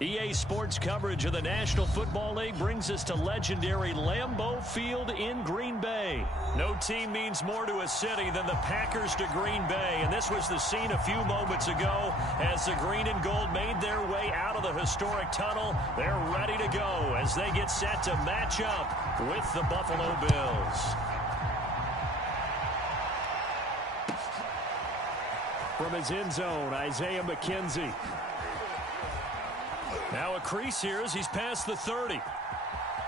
EA Sports coverage of the National Football League brings us to legendary Lambeau Field in Green Bay. No team means more to a city than the Packers to Green Bay, and this was the scene a few moments ago as the green and gold made their way out of the historic tunnel. They're ready to go as they get set to match up with the Buffalo Bills. From his end zone, Isaiah McKenzie. Now a crease here as he's past the 30.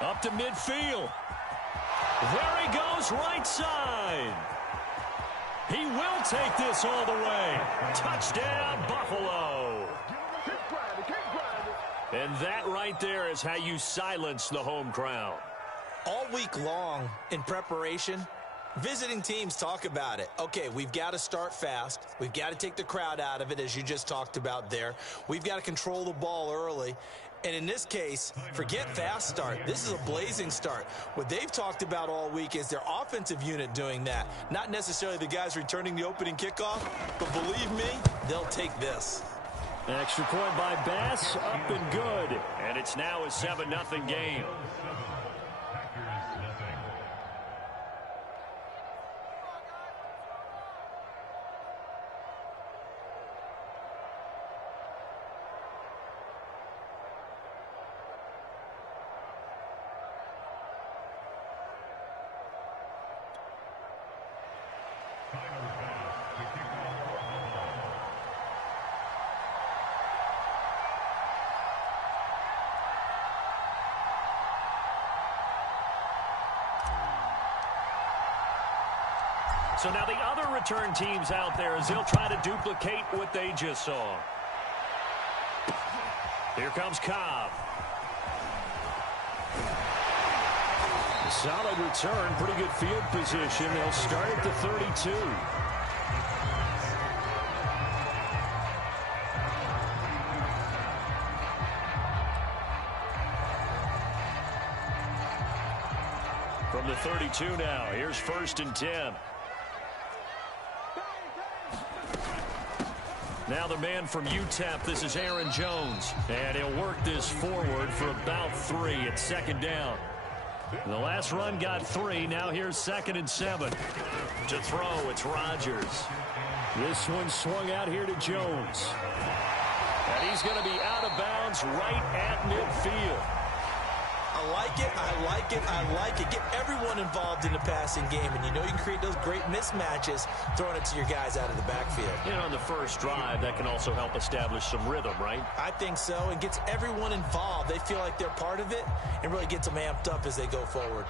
Up to midfield. There he goes, right side. He will take this all the way. Touchdown, Buffalo. And that right there is how you silence the home crowd. All week long in preparation, visiting teams talk about it. Okay, we've got to start fast. We've got to take the crowd out of it, as you just talked about there. We've got to control the ball early. And in this case, forget fast start. This is a blazing start. What they've talked about all week is their offensive unit doing that. Not necessarily the guys returning the opening kickoff, but believe me, they'll take this. An extra point by Bass, up and good. And it's now a 7-0 game. So now the other return teams out there as they'll try to duplicate what they just saw. Here comes Cobb. A solid return, pretty good field position. They'll start at the 32. From the 32 now, here's 1st and 10. Now the man from UTEP, this is Aaron Jones. And he'll work this forward for about 3 at 2nd down. The last run got 3. Now here's 2nd and 7. To throw, it's Rodgers. This one swung out here to Jones. And he's going to be out of bounds right at midfield. I like it, I like it, I like it. Get everyone involved in the passing game, and you know you can create those great mismatches throwing it to your guys out of the backfield. And on the first drive, that can also help establish some rhythm, right? I think so. It gets everyone involved. They feel like they're part of it and really gets them amped up as they go forward.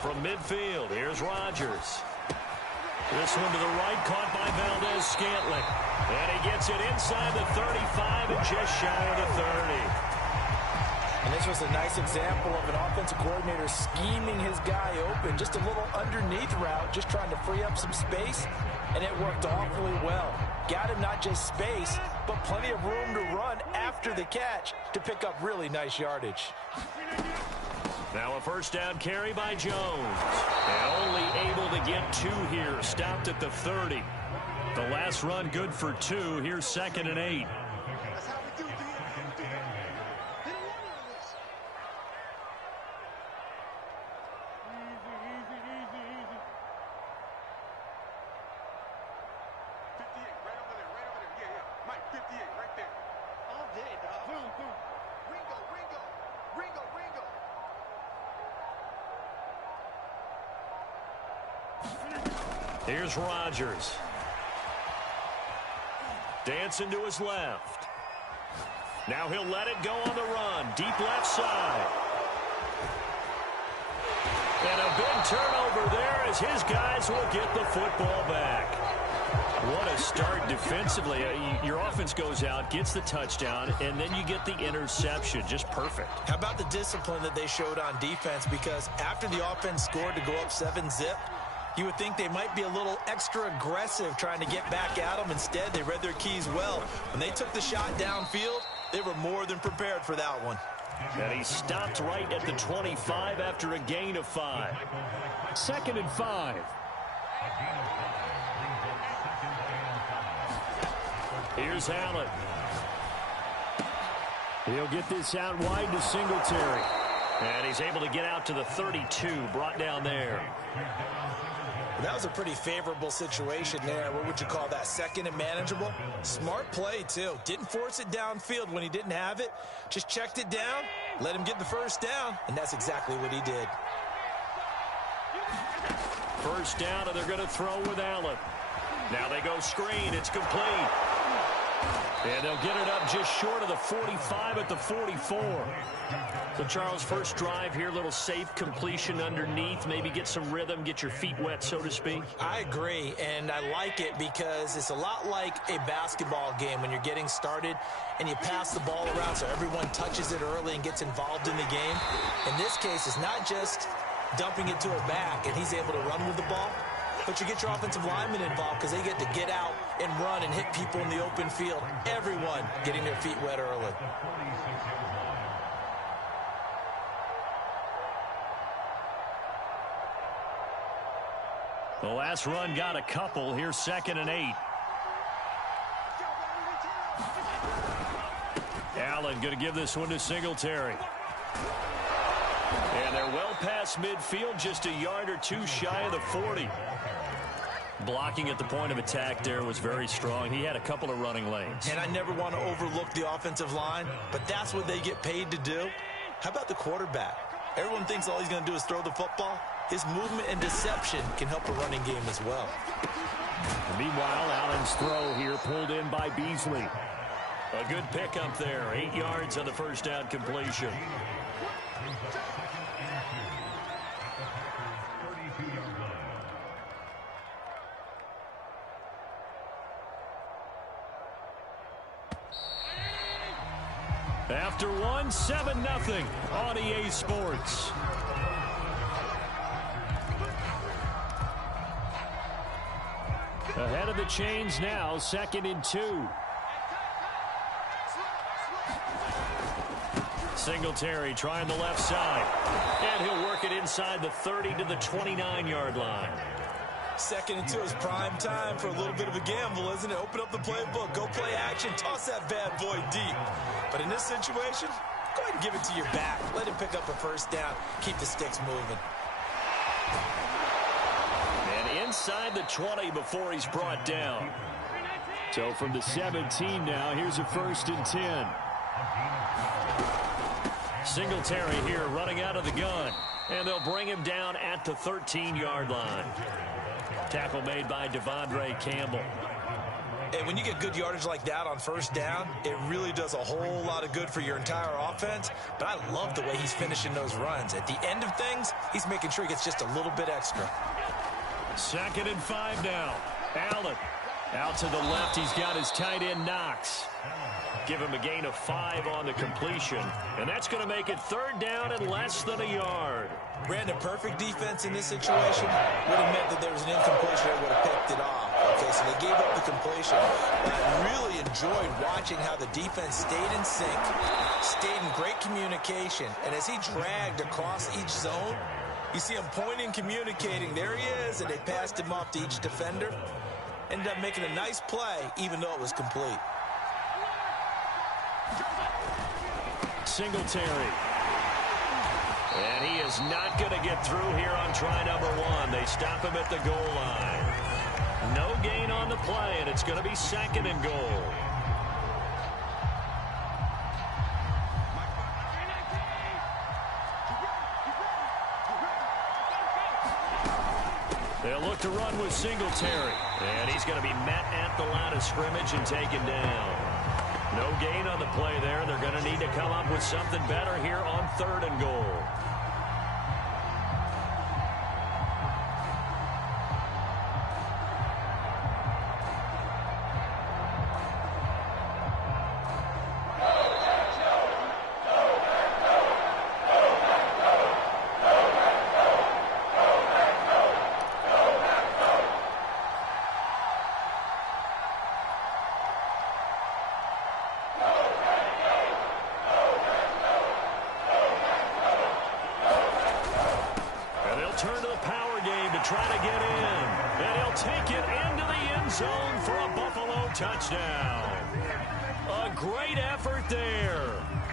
From midfield, here's Rodgers. This one to the right, caught by Valdez-Scantling. And he gets it inside the 35 and just shy of the 30. And this was a nice example of an offensive coordinator scheming his guy open. Just a little underneath route, just trying to free up some space. And it worked awfully well. Got him not just space, but plenty of room to run after the catch to pick up really nice yardage. Now a 1st down carry by Jones. And only able to get 2 here. Stopped at the 30. The last run good for 2. Here's 2nd and 8. Here's Rodgers. Dancing to his left. Now he'll let it go on the run. Deep left side. And a big turnover there as his guys will get the football back. What a start defensively. Your offense goes out, gets the touchdown, and then you get the interception. Just perfect. How about the discipline that they showed on defense? Because after the offense scored to go up 7-zip, you would think they might be a little extra aggressive trying to get back at them. Instead, they read their keys well. When they took the shot downfield, They were more than prepared for that one. And he stopped right at the 25 after a gain of 5. 2nd and 5. Here's Allen. He'll get this out wide to Singletary. And he's able to get out to the 32, brought down there. That was a pretty favorable situation there. What would you call that? 2nd and manageable? Smart play, too. Didn't force it downfield when he didn't have it. Just checked it down, let him get the first down, and that's exactly what he did. First down, and they're going to throw with Allen. Now they go screen. It's complete. And they'll get it up just short of the 45 at the 44. So, Charles, first drive here, little safe completion underneath. Maybe get some rhythm, get your feet wet, so to speak. I agree, and I like it because it's a lot like a basketball game when you're getting started and you pass the ball around so everyone touches it early and gets involved in the game. In this case, it's not just dumping it to a back and he's able to run with the ball, but you get your offensive linemen involved because they get to get out and run and hit people in the open field. Everyone getting their feet wet early. The last run got a couple. Here's 2nd and 8. Allen going to give this one to Singletary. And they're well past midfield, just a yard or two shy of the 40. Blocking at the point of attack there was very strong. He had a couple of running lanes. And I never want to overlook the offensive line, but that's what they get paid to do. How about the quarterback? Everyone thinks all he's going to do is throw the football. His movement and deception can help a running game as well. And meanwhile, Allen's throw here pulled in by Beasley. A good pickup there. 8 yards on the first down completion. After one, 7-0 on EA Sports. Ahead of the chains now, 2nd and 2. Singletary trying the left side. And he'll work it inside the 30 to the 29-yard line. 2nd and 2 is prime time for a little bit of a gamble, isn't it? Open up the playbook, go play action, toss that bad boy deep. But in this situation, go ahead and give it to your back. Let him pick up a first down. Keep the sticks moving. And inside the 20 before he's brought down. So from the 17 now, here's a 1st and 10. Singletary here running out of the gun. And they'll bring him down at the 13-yard line. Tackle made by Devondre Campbell. And when you get good yardage like that on first down, it really does a whole lot of good for your entire offense. But I love the way he's finishing those runs. At the end of things, he's making sure he gets just a little bit extra. 2nd and 5 now. Allen out to the left. He's got his tight end Knox. Give him a gain of 5 on the completion. And that's going to make it 3rd down and less than a yard. Brandon, perfect defense in this situation would have meant that there was an incompletion that would have picked it off. Okay, so they gave up the completion. But I really enjoyed watching how the defense stayed in sync, stayed in great communication. And as he dragged across each zone, you see him pointing, communicating. There he is, and they passed him off to each defender. Ended up making a nice play, even though it was complete. Singletary. And he is not going to get through here on try number 1. They stop him at the goal line. No gain on the play, and it's going to be 2nd and goal. They'll look to run with Singletary. And he's going to be met at the line of scrimmage and taken down. No gain on the play there. They're going to need to come up with something better here on 3rd and goal. try to get in. And he'll take it into the end zone for a Buffalo touchdown. A great effort there.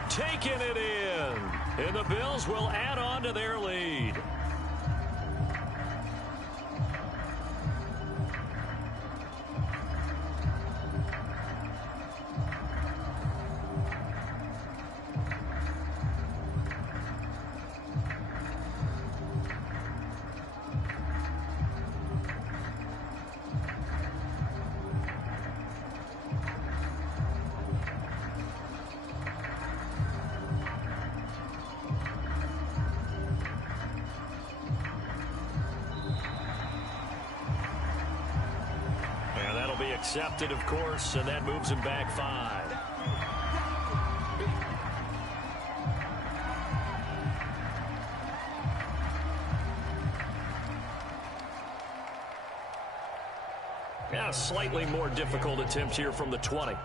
Taking it in. And the Bills will add on to their lead. Accepted, of course, and that moves him back 5. Now, slightly more difficult attempt here from the 20.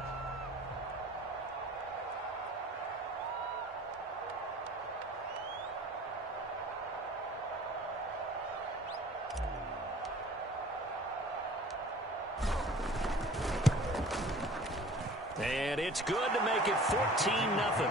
And it's good to make it 14-0.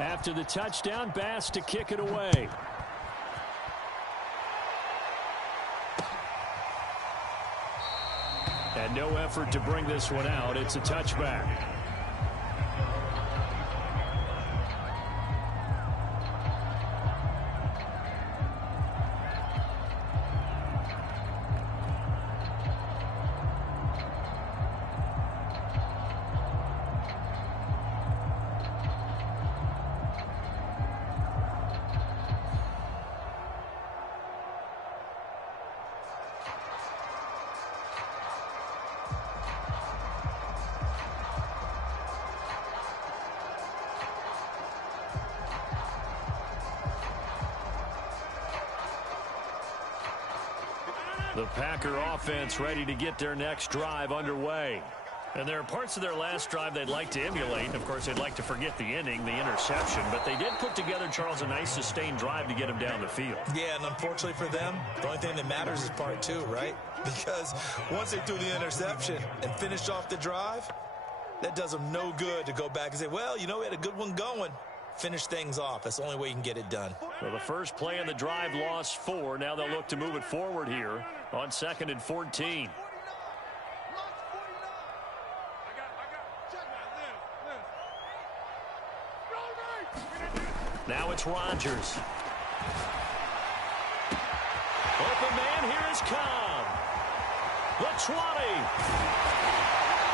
After the touchdown, Bass to kick it away. And no effort to bring this one out. It's a touchback. The Packer offense ready to get their next drive underway. And there are parts of their last drive they'd like to emulate. Of course, they'd like to forget the inning, the interception. But they did put together, Charles, a nice sustained drive to get them down the field. Yeah, and unfortunately for them, the only thing that matters is part 2, right? Because once they threw the interception and finished off the drive, that does them no good to go back and say, well, you know, we had a good one going. Finish things off. That's the only way you can get it done. Well, the first play in the drive lost 4. Now they'll look to move it forward here on 2nd and 14. Now it's Rodgers. Open man, here is Cobb. The 20.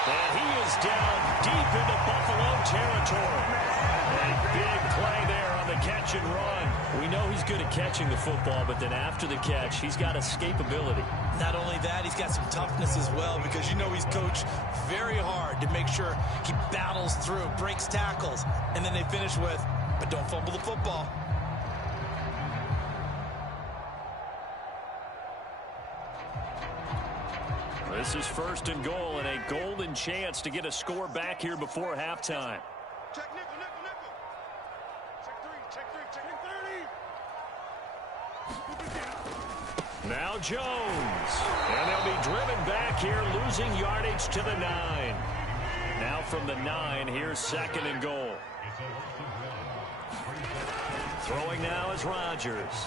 And he is down deep into Buffalo territory. A big play there on the catch and run. We know he's good at catching the football, but then after the catch, he's got escapability. Not only that, he's got some toughness as well, because you know he's coached very hard to make sure he battles through, breaks tackles, and then they finish with, but don't fumble the football. This is 1st and goal, and a golden chance to get a score back here before halftime. Check nickel, nickel, nickel. Check 3. Now Jones. And they'll be driven back here, losing yardage to the 9. Now from the 9, here's 2nd and goal. Throwing now is Rodgers.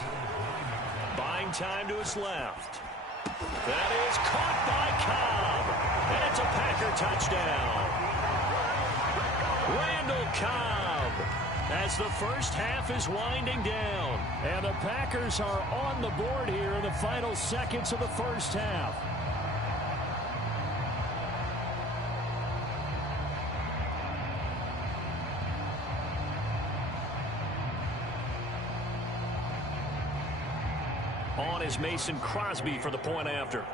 Buying time to his left. That is caught by Cobb. And it's a Packer touchdown. Randall Cobb, as the first half is winding down. And the Packers are on the board here in the final seconds of the first half. On is Mason Crosby for the point after.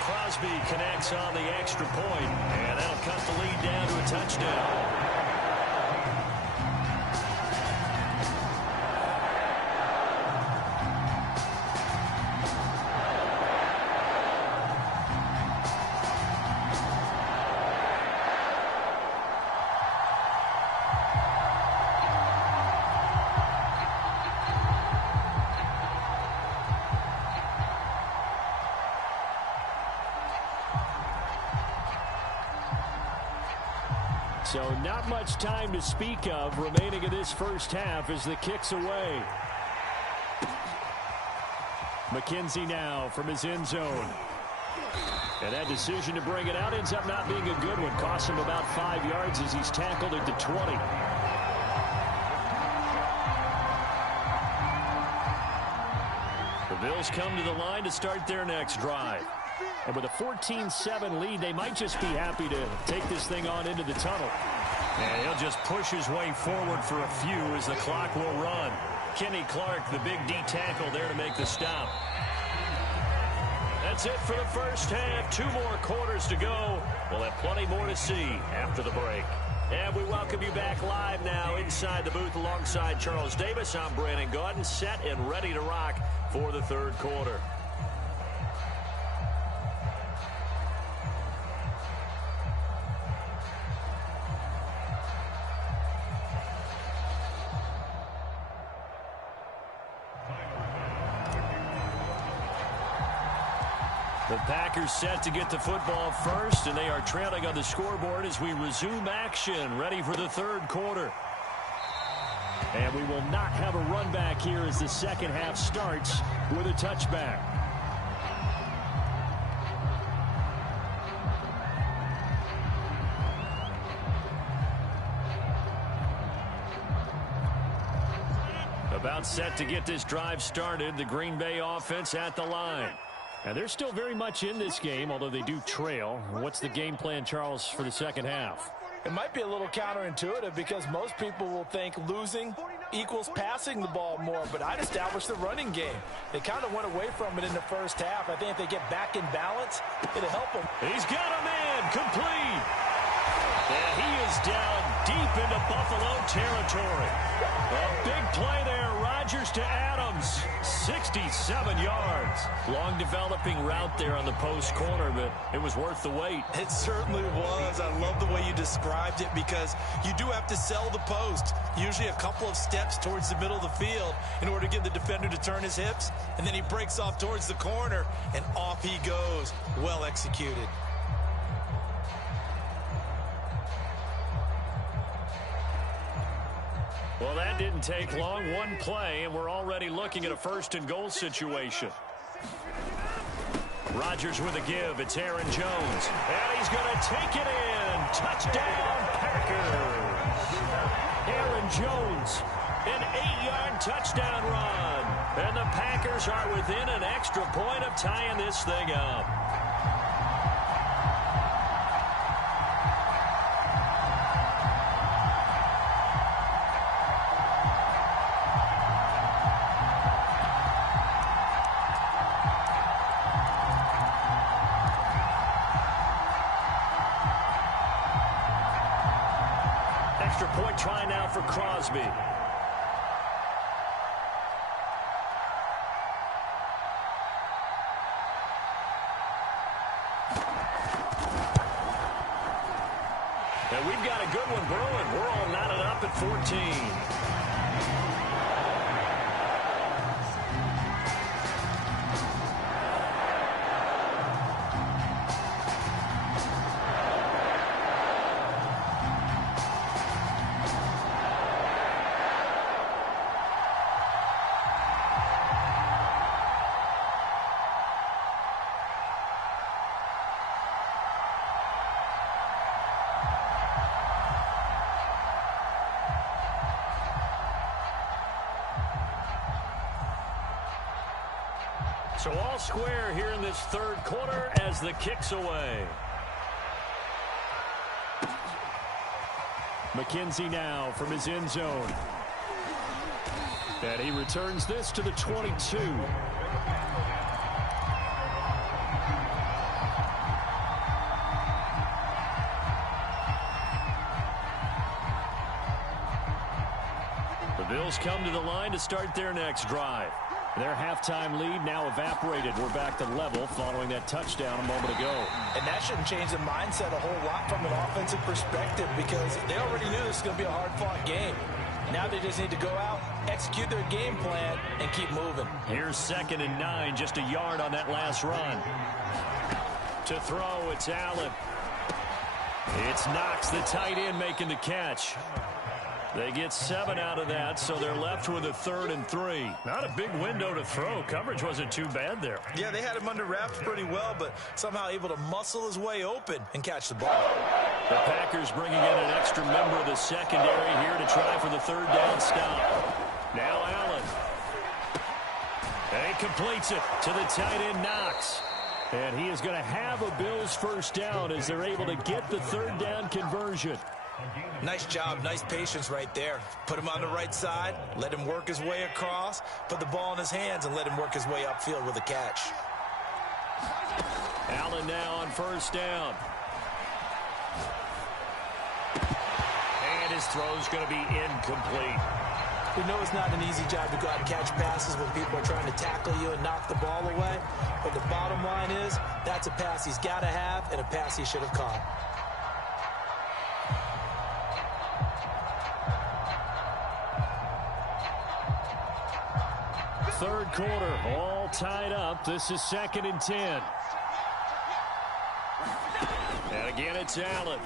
Crosby connects on the extra point, and that'll cut the lead down to a touchdown. So not much time to speak of remaining in this first half as the kick's away. McKenzie now from his end zone. And that decision to bring it out ends up not being a good one. Costs him about 5 yards as he's tackled at the 20. The Bills come to the line to start their next drive. And with a 14-7 lead, they might just be happy to take this thing on into the tunnel. And he'll just push his way forward for a few as the clock will run. Kenny Clark, the big D tackle there to make the stop. That's it for the first half. 2 more quarters to go. We'll have plenty more to see after the break. And we welcome you back live now inside the booth alongside Charles Davis. I'm Brandon Gaudin, set and ready to rock for the third quarter. The Packers set to get the football first, and they are trailing on the scoreboard as we resume action, ready for the third quarter. And we will not have a run back here as the second half starts with a touchback. About set to get this drive started, the Green Bay offense at the line. And they're still very much in this game, although they do trail. What's the game plan, Charles, for the second half? It might be a little counterintuitive because most people will think losing equals passing the ball more, but I'd establish the running game. They kind of went away from it in the first half. I think if they get back in balance, it'll help them. He's got a man complete. And he is down deep into Buffalo territory. A big play there. Rodgers to Adams. 67 yards. Long developing route there on the post corner, but it was worth the wait. It certainly was. I love the way you described it because you do have to sell the post. Usually a couple of steps towards the middle of the field in order to get the defender to turn his hips. And then he breaks off towards the corner, and off he goes. Well executed. Well, that didn't take long. One play, and we're already looking at a first-and-goal situation. Rodgers with a give. It's Aaron Jones. And he's going to take it in. Touchdown, Packers. Aaron Jones, an 8-yard touchdown run. And the Packers are within an extra point of tying this thing up. Extra point try now for Crosby. And we've got a good one brewing. We're all knotted up at 14. So all square here in this third quarter as the kick's away. McKenzie now from his end zone. And he returns this to the 22. The Bills come to the line to start their next drive. Their halftime lead now evaporated. We're back to level following that touchdown a moment ago. And that shouldn't change the mindset a whole lot from an offensive perspective because they already knew this was going to be a hard-fought game. Now they just need to go out, execute their game plan, and keep moving. Here's 2nd and 9, just a yard on that last run. To throw, it's Allen. It's Knox, the tight end, making the catch. They get 7 out of that, so they're left with a 3rd and 3. Not a big window to throw. Coverage wasn't too bad there. Yeah, they had him under wraps pretty well, but somehow able to muscle his way open and catch the ball. The Packers bringing in an extra member of the secondary here to try for the 3rd down stop. Now Allen. And he completes it to the tight end Knox. And he is going to have a Bills 1st down as they're able to get the 3rd down conversion. Nice job, nice patience right there. Put him on the right side, let him work his way across, put the ball in his hands, and let him work his way upfield with a catch. Allen now on 1st down. And his throw's going to be incomplete. We know it's not an easy job to go out and catch passes when people are trying to tackle you and knock the ball away. But the bottom line is, that's a pass he's got to have and a pass he should have caught. Third quarter, all tied up. This is 2nd and 10. And again, it's Allen.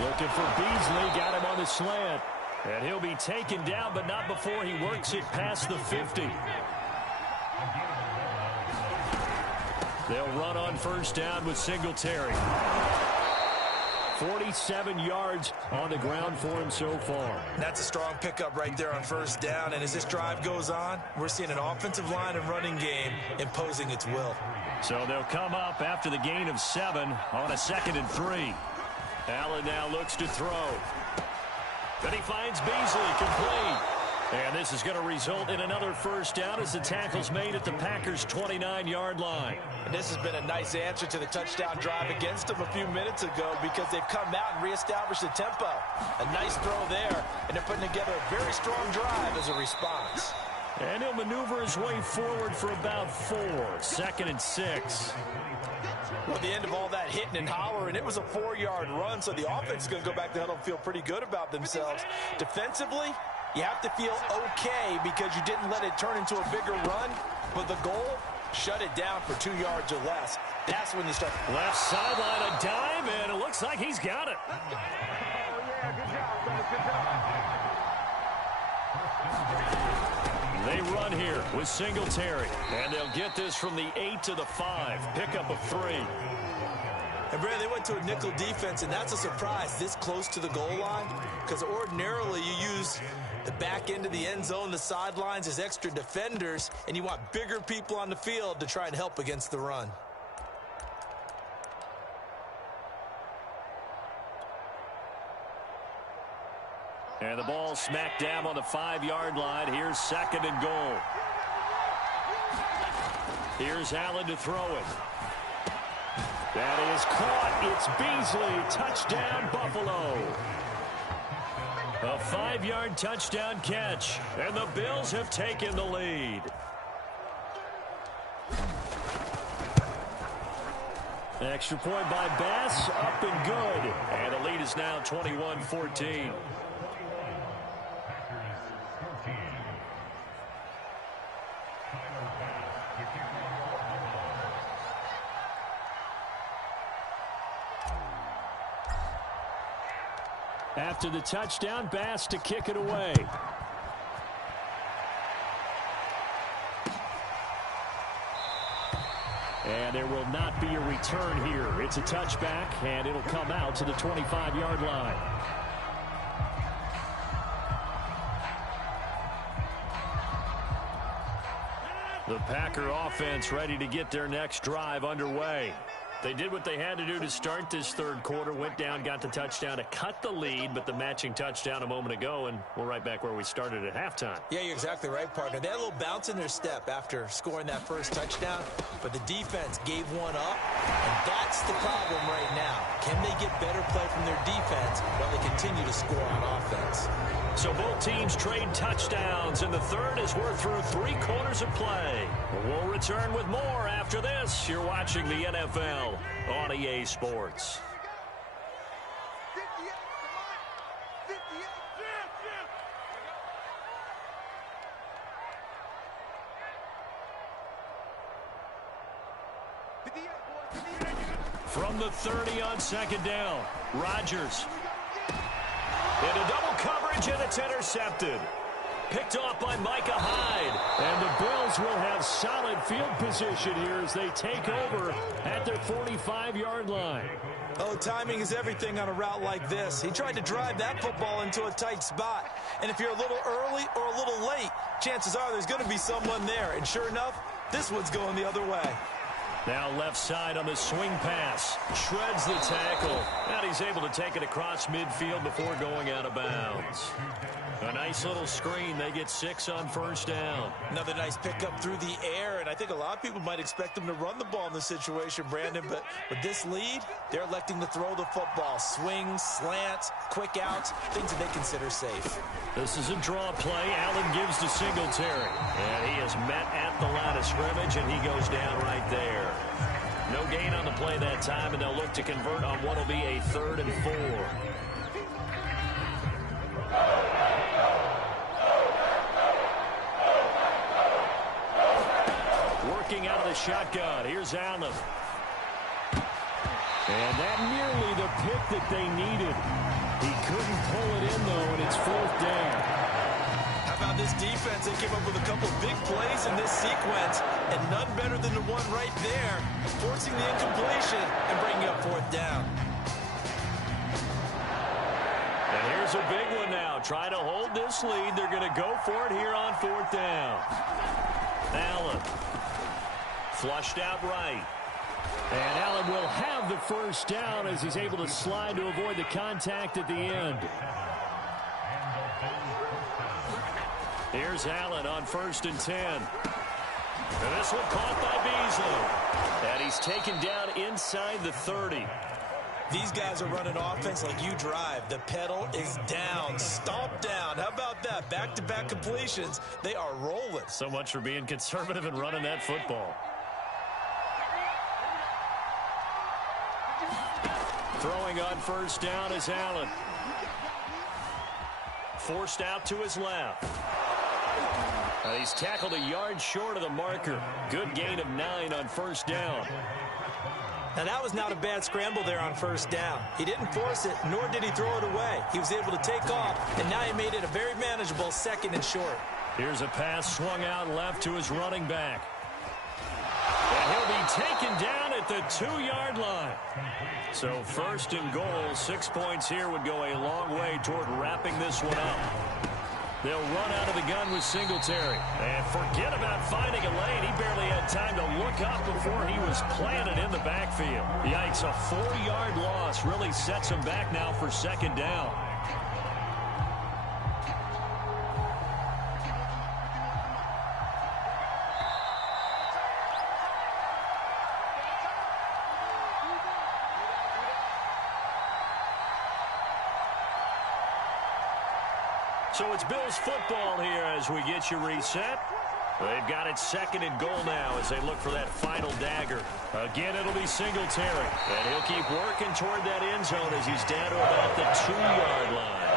Looking for Beasley, got him on the slant. And he'll be taken down, but not before he works it past the 50. They'll run on 1st down with Singletary. 47 yards on the ground for him so far. That's a strong pickup right there on 1st down. And as this drive goes on, we're seeing an offensive line and running game imposing its will. So they'll come up after the gain of 7 on a 2nd and 3. Allen now looks to throw. Then he finds Beasley complete. And this is going to result in another 1st down as the tackle's made at the Packers' 29-yard line. And this has been a nice answer to the touchdown drive against them a few minutes ago because they've come out and reestablished the tempo. A nice throw there, and they're putting together a very strong drive as a response. And he'll maneuver his way forward for about 4. 2nd and 6. Well, at the end of all that hitting and hollering, it was a 4-yard run, so the offense is going to go back to huddle and feel pretty good about themselves. Defensively, you have to feel okay because you didn't let it turn into a bigger run. But the goal, shut it down for 2 yards or less. That's when you start. Left sideline, a dive, and it looks like he's got it. They run here with Singletary. And they'll get this from the 8 to the 5. Pickup of 3. And, Brad, they went to a nickel defense, and that's a surprise this close to the goal line because ordinarily you use the back end of the end zone, the sidelines as extra defenders, and you want bigger people on the field to try and help against the run. And the ball smacked down on the 5-yard line. Here's 2nd and goal. Here's Allen to throw it. That is caught. It's Beasley. Touchdown, Buffalo. A 5-yard touchdown catch. And the Bills have taken the lead. Extra point by Bass. Up and good. And the lead is now 21-14. After the touchdown, Bass to kick it away. And there will not be a return here. It's a touchback, and it'll come out to the 25-yard line. The Packer offense ready to get their next drive underway. They did what they had to do to start this third quarter, went down, got the touchdown to cut the lead, but the matching touchdown a moment ago, and we're right back where we started at halftime. Yeah, you're exactly right, partner. They had a little bounce in their step after scoring that first touchdown, but the defense gave one up, and that's the problem right now. Can they get better play from their defense while they continue to score on offense? So both teams trade touchdowns, and the third as we're through 3 quarters of play. We'll return with more after this. You're watching the NFL on EA Sports. From the 30 on second down, Rodgers. Into double coverage, and it's intercepted. Picked off by Micah Hyde. And the Bills will have solid field position here as they take over at their 45-yard line. Oh, timing is everything on a route like this. He tried to drive that football into a tight spot. And if you're a little early or a little late, chances are there's going to be someone there. And sure enough, this one's going the other way. Now left side on the swing pass. Shreds the tackle. And he's able to take it across midfield before going out of bounds. A nice little screen. They get 6 on first down. Another nice pickup through the air, and I think a lot of people might expect them to run the ball in this situation, Brandon, but with this lead, they're electing to throw the football. Swings, slants, quick outs, things that they consider safe. This is a draw play. Allen gives to Singletary. And he is met at the line of scrimmage, and he goes down right there. No gain on the play that time, and they'll look to convert on what will be a 3rd and 4. Working out of the shotgun. Here's Allen. And that nearly the pick that they needed. He couldn't pull it in, though, and it's 4th down. How about this defense? They came up with a couple of big plays in this sequence, and none better than the one right there, forcing the incompletion and bringing up 4th down. And here's a big one now. Trying to hold this lead. They're going to go for it here on 4th down. Allen. Flushed out right. And Allen will have the first down as he's able to slide to avoid the contact at the end. Here's Allen on 1st and 10. And this one caught by Beasley. And he's taken down inside the 30. These guys are running offense like you drive. The pedal is down, stomp down. How about that? Back-to-back completions. They are rolling. So much for being conservative and running that football. Throwing on 1st down is Allen. Forced out to his left. He's tackled a yard short of the marker. Good gain of 9 on 1st down. Now, that was not a bad scramble there on 1st down. He didn't force it, nor did he throw it away. He was able to take off, and now he made it a very manageable 2nd and short. Here's a pass swung out left to his running back. And he'll be taken down at the 2-yard line. So 1st and goal, 6 points here would go a long way toward wrapping this one up. They'll run out of the gun with Singletary. And forget about finding a lane. He barely had time to look up before he was planted in the backfield. Yikes, a 4-yard loss really sets him back now for 2nd down. So it's Bills football here as we get you reset. They've got it 2nd and goal now as they look for that final dagger. Again, it'll be Singletary. And he'll keep working toward that end zone as he's down to about the 2-yard line.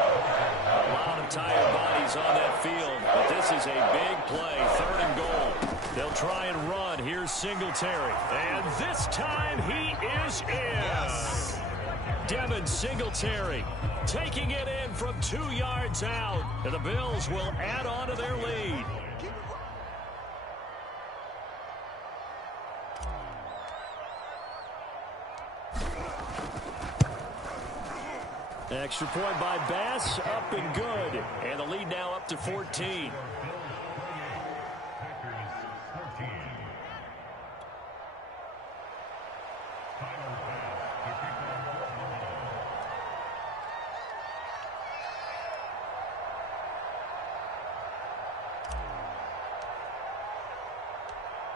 A lot of tired bodies on that field, but this is a big play, 3rd and goal. They'll try and run. Here's Singletary. And this time he is in. Yes. Devin Singletary taking it in from 2 yards out. And the Bills will add on to their lead. Extra point by Bass, up and good. And the lead now up to 14.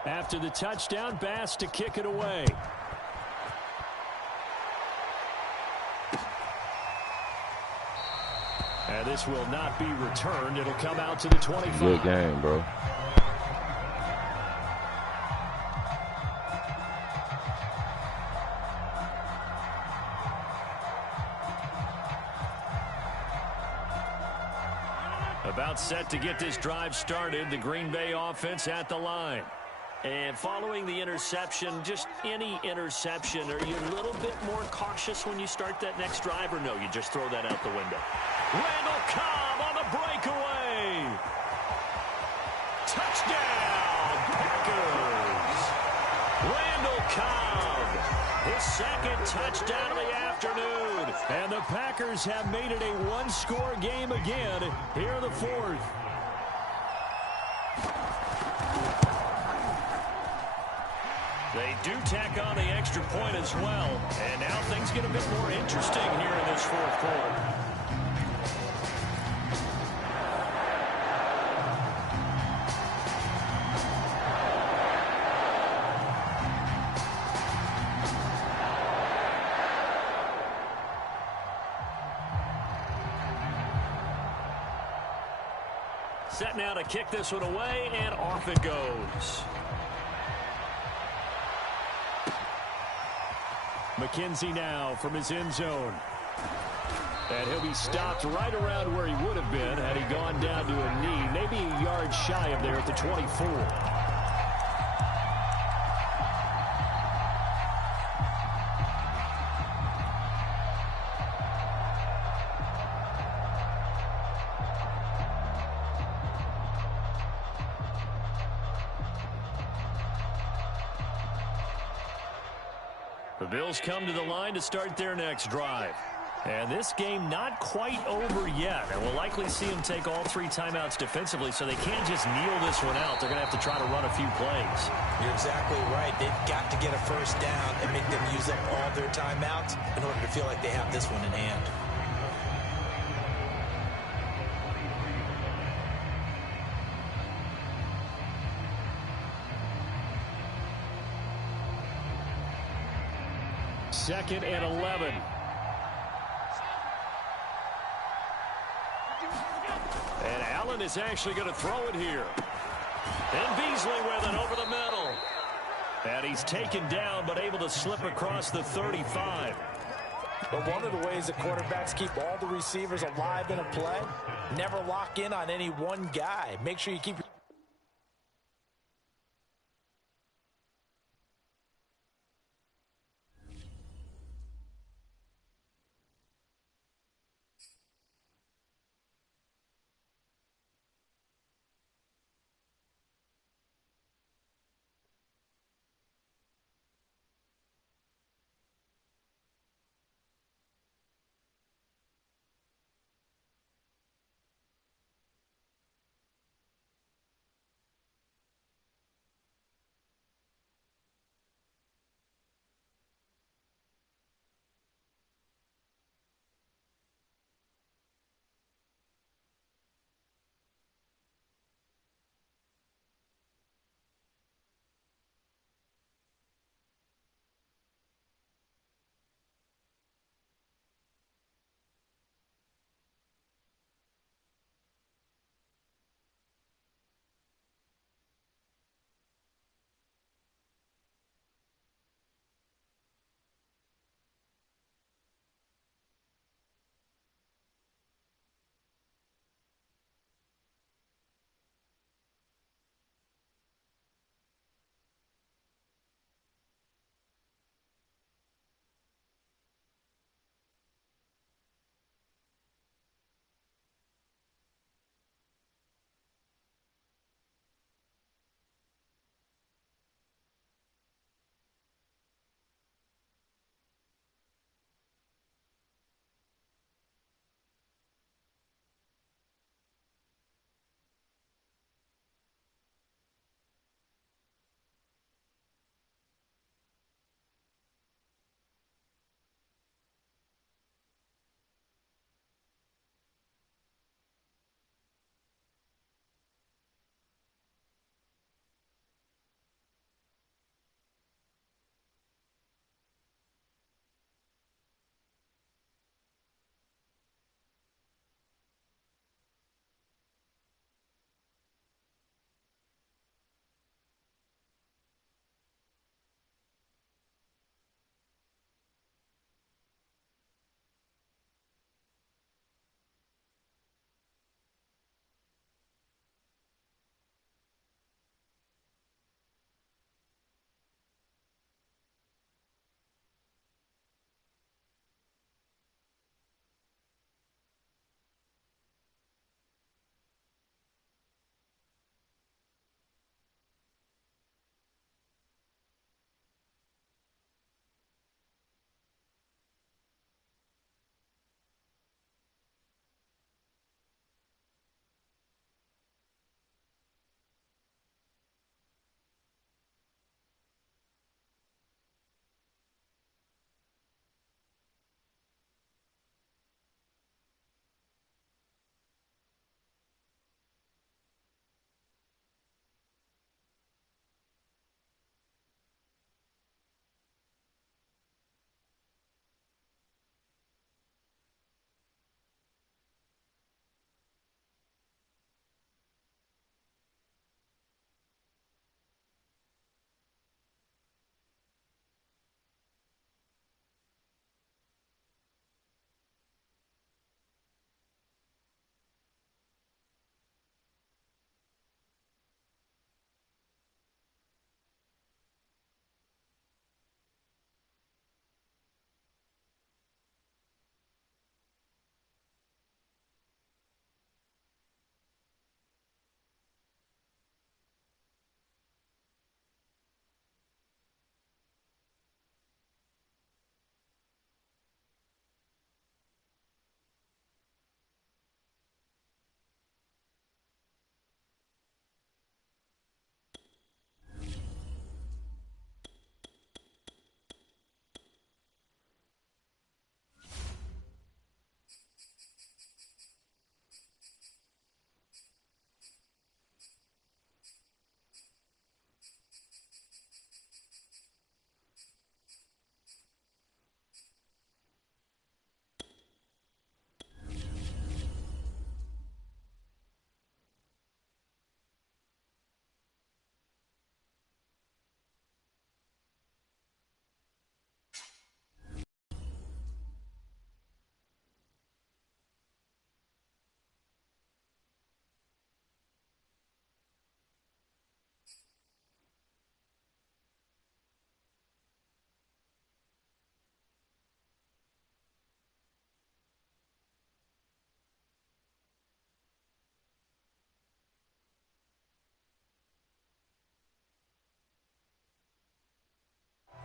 After the touchdown, Bass to kick it away. And this will not be returned. It'll come out to the 25. Good game, bro. About set to get this drive started. The Green Bay offense at the line. And following the interception, just any interception, are you a little bit more cautious when you start that next drive, or no, you just throw that out the window? Randall Cobb on the breakaway. Touchdown, Packers. Randall Cobb, his second touchdown of the afternoon. And the Packers have made it a one-score game again here in the fourth. They do tack on the extra point as well. And now things get a bit more interesting here in this fourth quarter. Set now to kick this one away, and off it goes. McKenzie now from his end zone. And he'll be stopped right around where he would have been had he gone down to a knee, maybe a yard shy of there at the 24. The Bills come to the line to start their next drive. And this game not quite over yet. And we'll likely see them take all three timeouts defensively, so they can't just kneel this one out. They're going to have to try to run a few plays. You're exactly right. They've got to get a first down and make them use up all their timeouts in order to feel like they have this one in hand. Second and 11. And Allen is actually going to throw it here. And Beasley with it over the middle. And he's taken down, but able to slip across the 35. But one of the ways that quarterbacks keep all the receivers alive in a play, never lock in on any one guy. Make sure you keep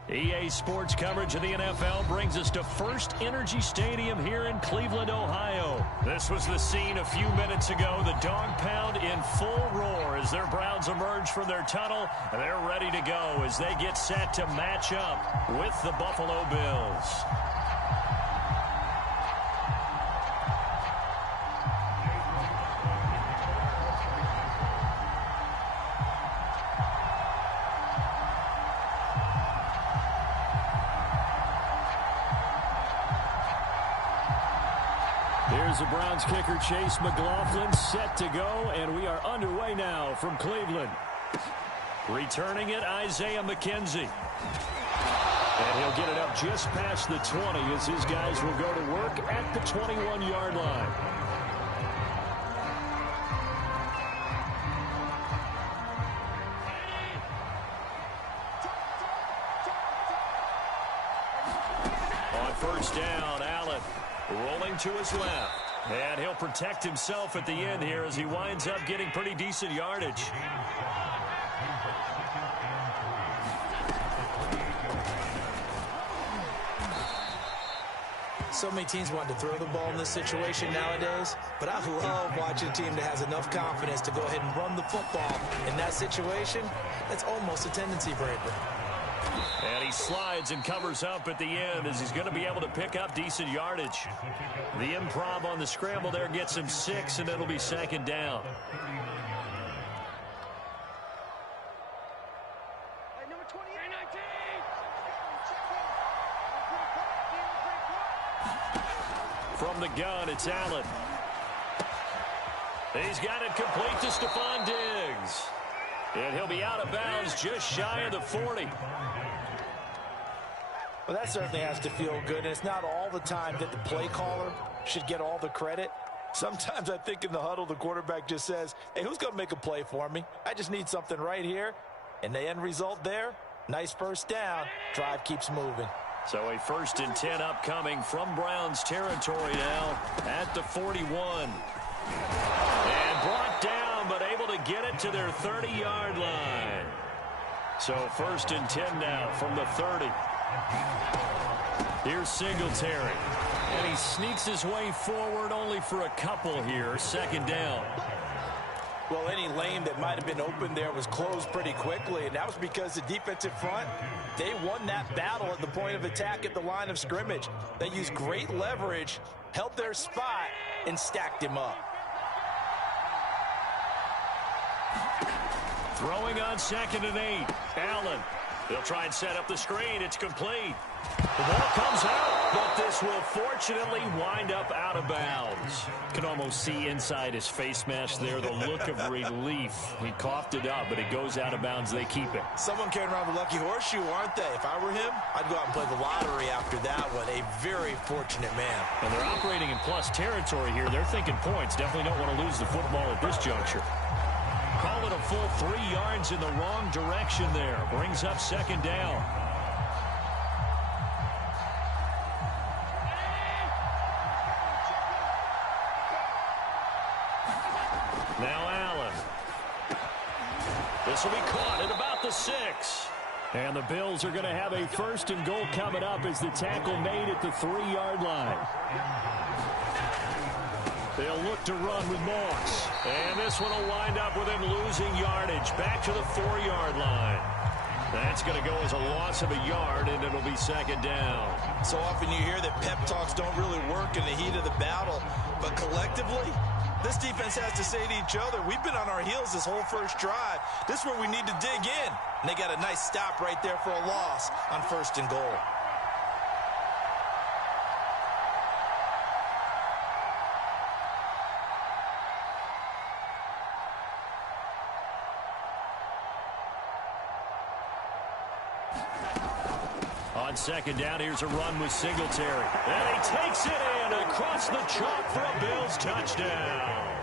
EA Sports coverage of the NFL brings us to First Energy Stadium here in Cleveland, Ohio. This was the scene a few minutes ago. The dog pound in full roar as their Browns emerge from their tunnel. And they're ready to go as they get set to match up with the Buffalo Bills. Here's the Browns kicker, Chase McLaughlin, set to go, and we are underway now from Cleveland. Returning it, Isaiah McKenzie. And he'll get it up just past the 20 as his guys will go to work at the 21-yard line. On first down, Allen rolling to his left. And he'll protect himself at the end here as he winds up getting pretty decent yardage. So many teams want to throw the ball in this situation nowadays, but I love watching a team that has enough confidence to go ahead and run the football. In that situation, that's almost a tendency breaker. And he slides and covers up at the end as he's going to be able to pick up decent yardage. The improv on the scramble there gets him 6, and it'll be second down. Number 28, 19. From the gun, it's Allen. He's got it complete to Stephon Diggs. And he'll be out of bounds just shy of the 40. Well, that certainly has to feel good, and it's not all the time that the play caller should get all the credit. Sometimes I think in the huddle, the quarterback just says, hey, who's going to make a play for me? I just need something right here. And the end result there, nice first down. Drive keeps moving. So a 1st and 10 upcoming from Browns territory now at the 41. And brought down, but able to get it to their 30-yard line. So 1st and 10 now from the 30. Here's Singletary. And he sneaks his way forward only for a couple here. Second down. Well, any lane that might have been open there was closed pretty quickly, and that was because the defensive front, they won that battle at the point of attack at the line of scrimmage. They used great leverage, held their spot, and stacked him up. Throwing on 2nd and 8. Allen. They'll try and set up the screen. It's complete. The ball comes out, but this will fortunately wind up out of bounds. Can almost see inside his face mask there the look of relief. He coughed it up, but it goes out of bounds. They keep it. Someone carrying around the lucky horseshoe, aren't they? If I were him, I'd go out and play the lottery after that one. A very fortunate man. And they're operating in plus territory here. They're thinking points. Definitely don't want to lose the football at this juncture. Call it a full 3 yards in the wrong direction there. Brings up second down. Now Allen. This will be caught at about the 6. And the Bills are going to have a 1st and goal coming up as the tackle made at the 3-yard line. They'll look to run with Moss. And this one will wind up with him losing yardage. Back to the 4-yard line. That's going to go as a loss of a yard, and it'll be second down. So often you hear that pep talks don't really work in the heat of the battle. But collectively, this defense has to say to each other, we've been on our heels this whole first drive. This is where we need to dig in. And they got a nice stop right there for a loss on 1st and goal. On second down, here's a run with Singletary. And he takes it in across the chalk for a Bills touchdown.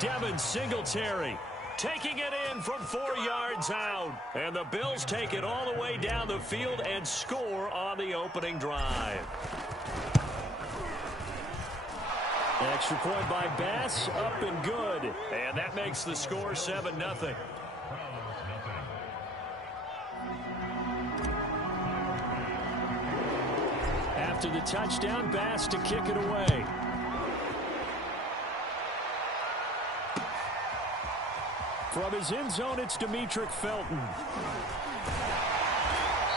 Devin Singletary taking it in from 4 yards out. And the Bills take it all the way down the field and score on the opening drive. Extra point by Bass, up and good. And that makes the score 7-0. after the touchdown, Bass to kick it away. From his end zone, it's Demetric Felton.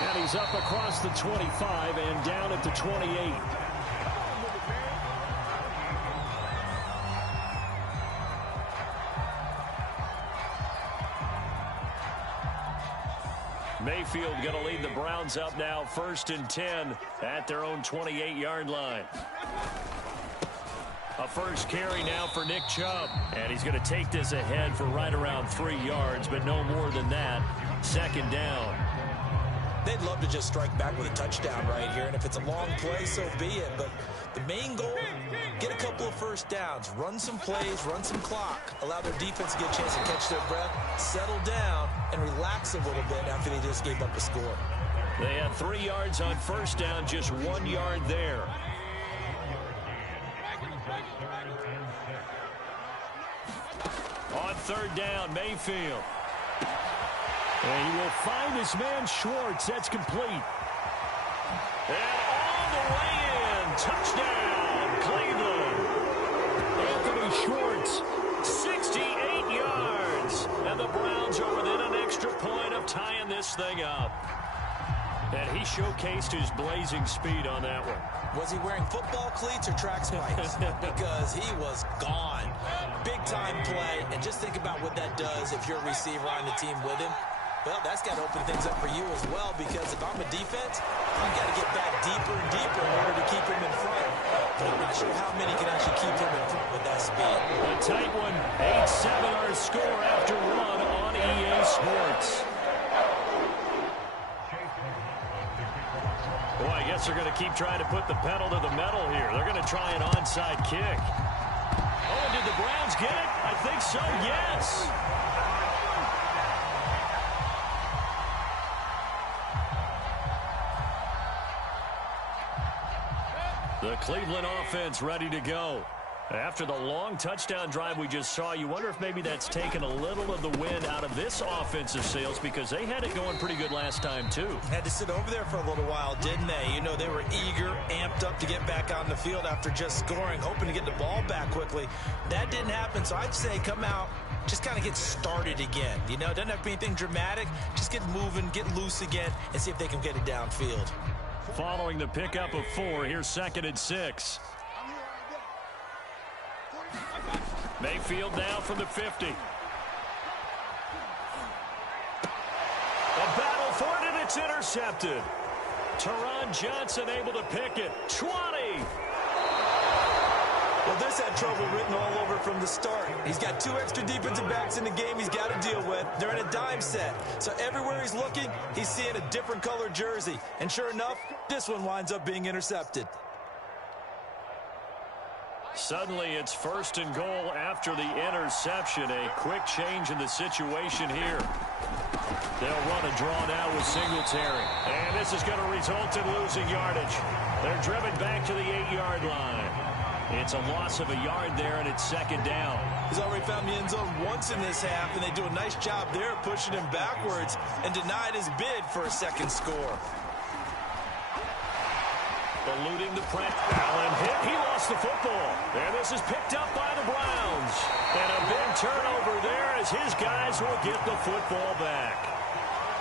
And he's up across the 25 and down at the 28. Mayfield going to lead the Browns up now, 1st and 10 at their own 28-yard line. A first carry now for Nick Chubb. And he's going to take this ahead for right around 3 yards, but no more than that. 2nd down. They'd love to just strike back with a touchdown right here, and if it's a long play, so be it. But the main goal, get a couple of first downs, run some plays, run some clock, allow their defense to get a chance to catch their breath, settle down, and relax a little bit after they just gave up a score. They had 3 yards on first down, just 1 yard there. On 3rd down, Mayfield. And he will find his man Schwartz. That's complete. And all the way in. Touchdown, Cleveland. Anthony Schwartz, 68 yards. And the Browns are within an extra point of tying this thing up. And he showcased his blazing speed on that one. Was he wearing football cleats or track spikes? Because he was gone. Big-time play. And just think about what that does if you're a receiver on the team with him. Well, that's got to open things up for you as well, because if I'm a defense, I've got to get back deeper and deeper in order to keep him in front. But I'm not sure how many can actually keep him in front with that speed. A tight one. 8-7 our score after 1 on EA Sports. Boy, I guess they're going to keep trying to put the pedal to the metal here. They're going to try an onside kick. Oh, did the Browns get it? I think so, yes. The Cleveland offense ready to go. After the long touchdown drive we just saw, you wonder if maybe that's taken a little of the wind out of this offensive sails, because they had it going pretty good last time, too. Had to sit over there for a little while, didn't they? You know, they were eager, amped up to get back on the field after just scoring, hoping to get the ball back quickly. That didn't happen, so I'd say come out, just kind of get started again. You know, it doesn't have to be anything dramatic. Just get moving, get loose again, and see if they can get it downfield. Following the pickup of 4, here's 2nd and 6. Mayfield now from the 50. A battle for it, and it's intercepted. Teron Johnson able to pick it. 20. Well, this had trouble written all over from the start. He's got 2 extra defensive backs in the game he's got to deal with. They're in a dime set. So everywhere he's looking, he's seeing a different color jersey. And sure enough, this one winds up being intercepted. Suddenly, it's 1st and goal after the interception. A quick change in the situation here. They'll run a draw now with Singletary. And this is going to result in losing yardage. They're driven back to the 8-yard line. It's a loss of a yard there, and it's 2nd down. He's already found the end zone once in this half, and they do a nice job there pushing him backwards and denied his bid for a 2nd score. Eluding the press. Allen hit. He lost the football. And this is picked up by the Browns. And a big turnover there as his guys will get the football back.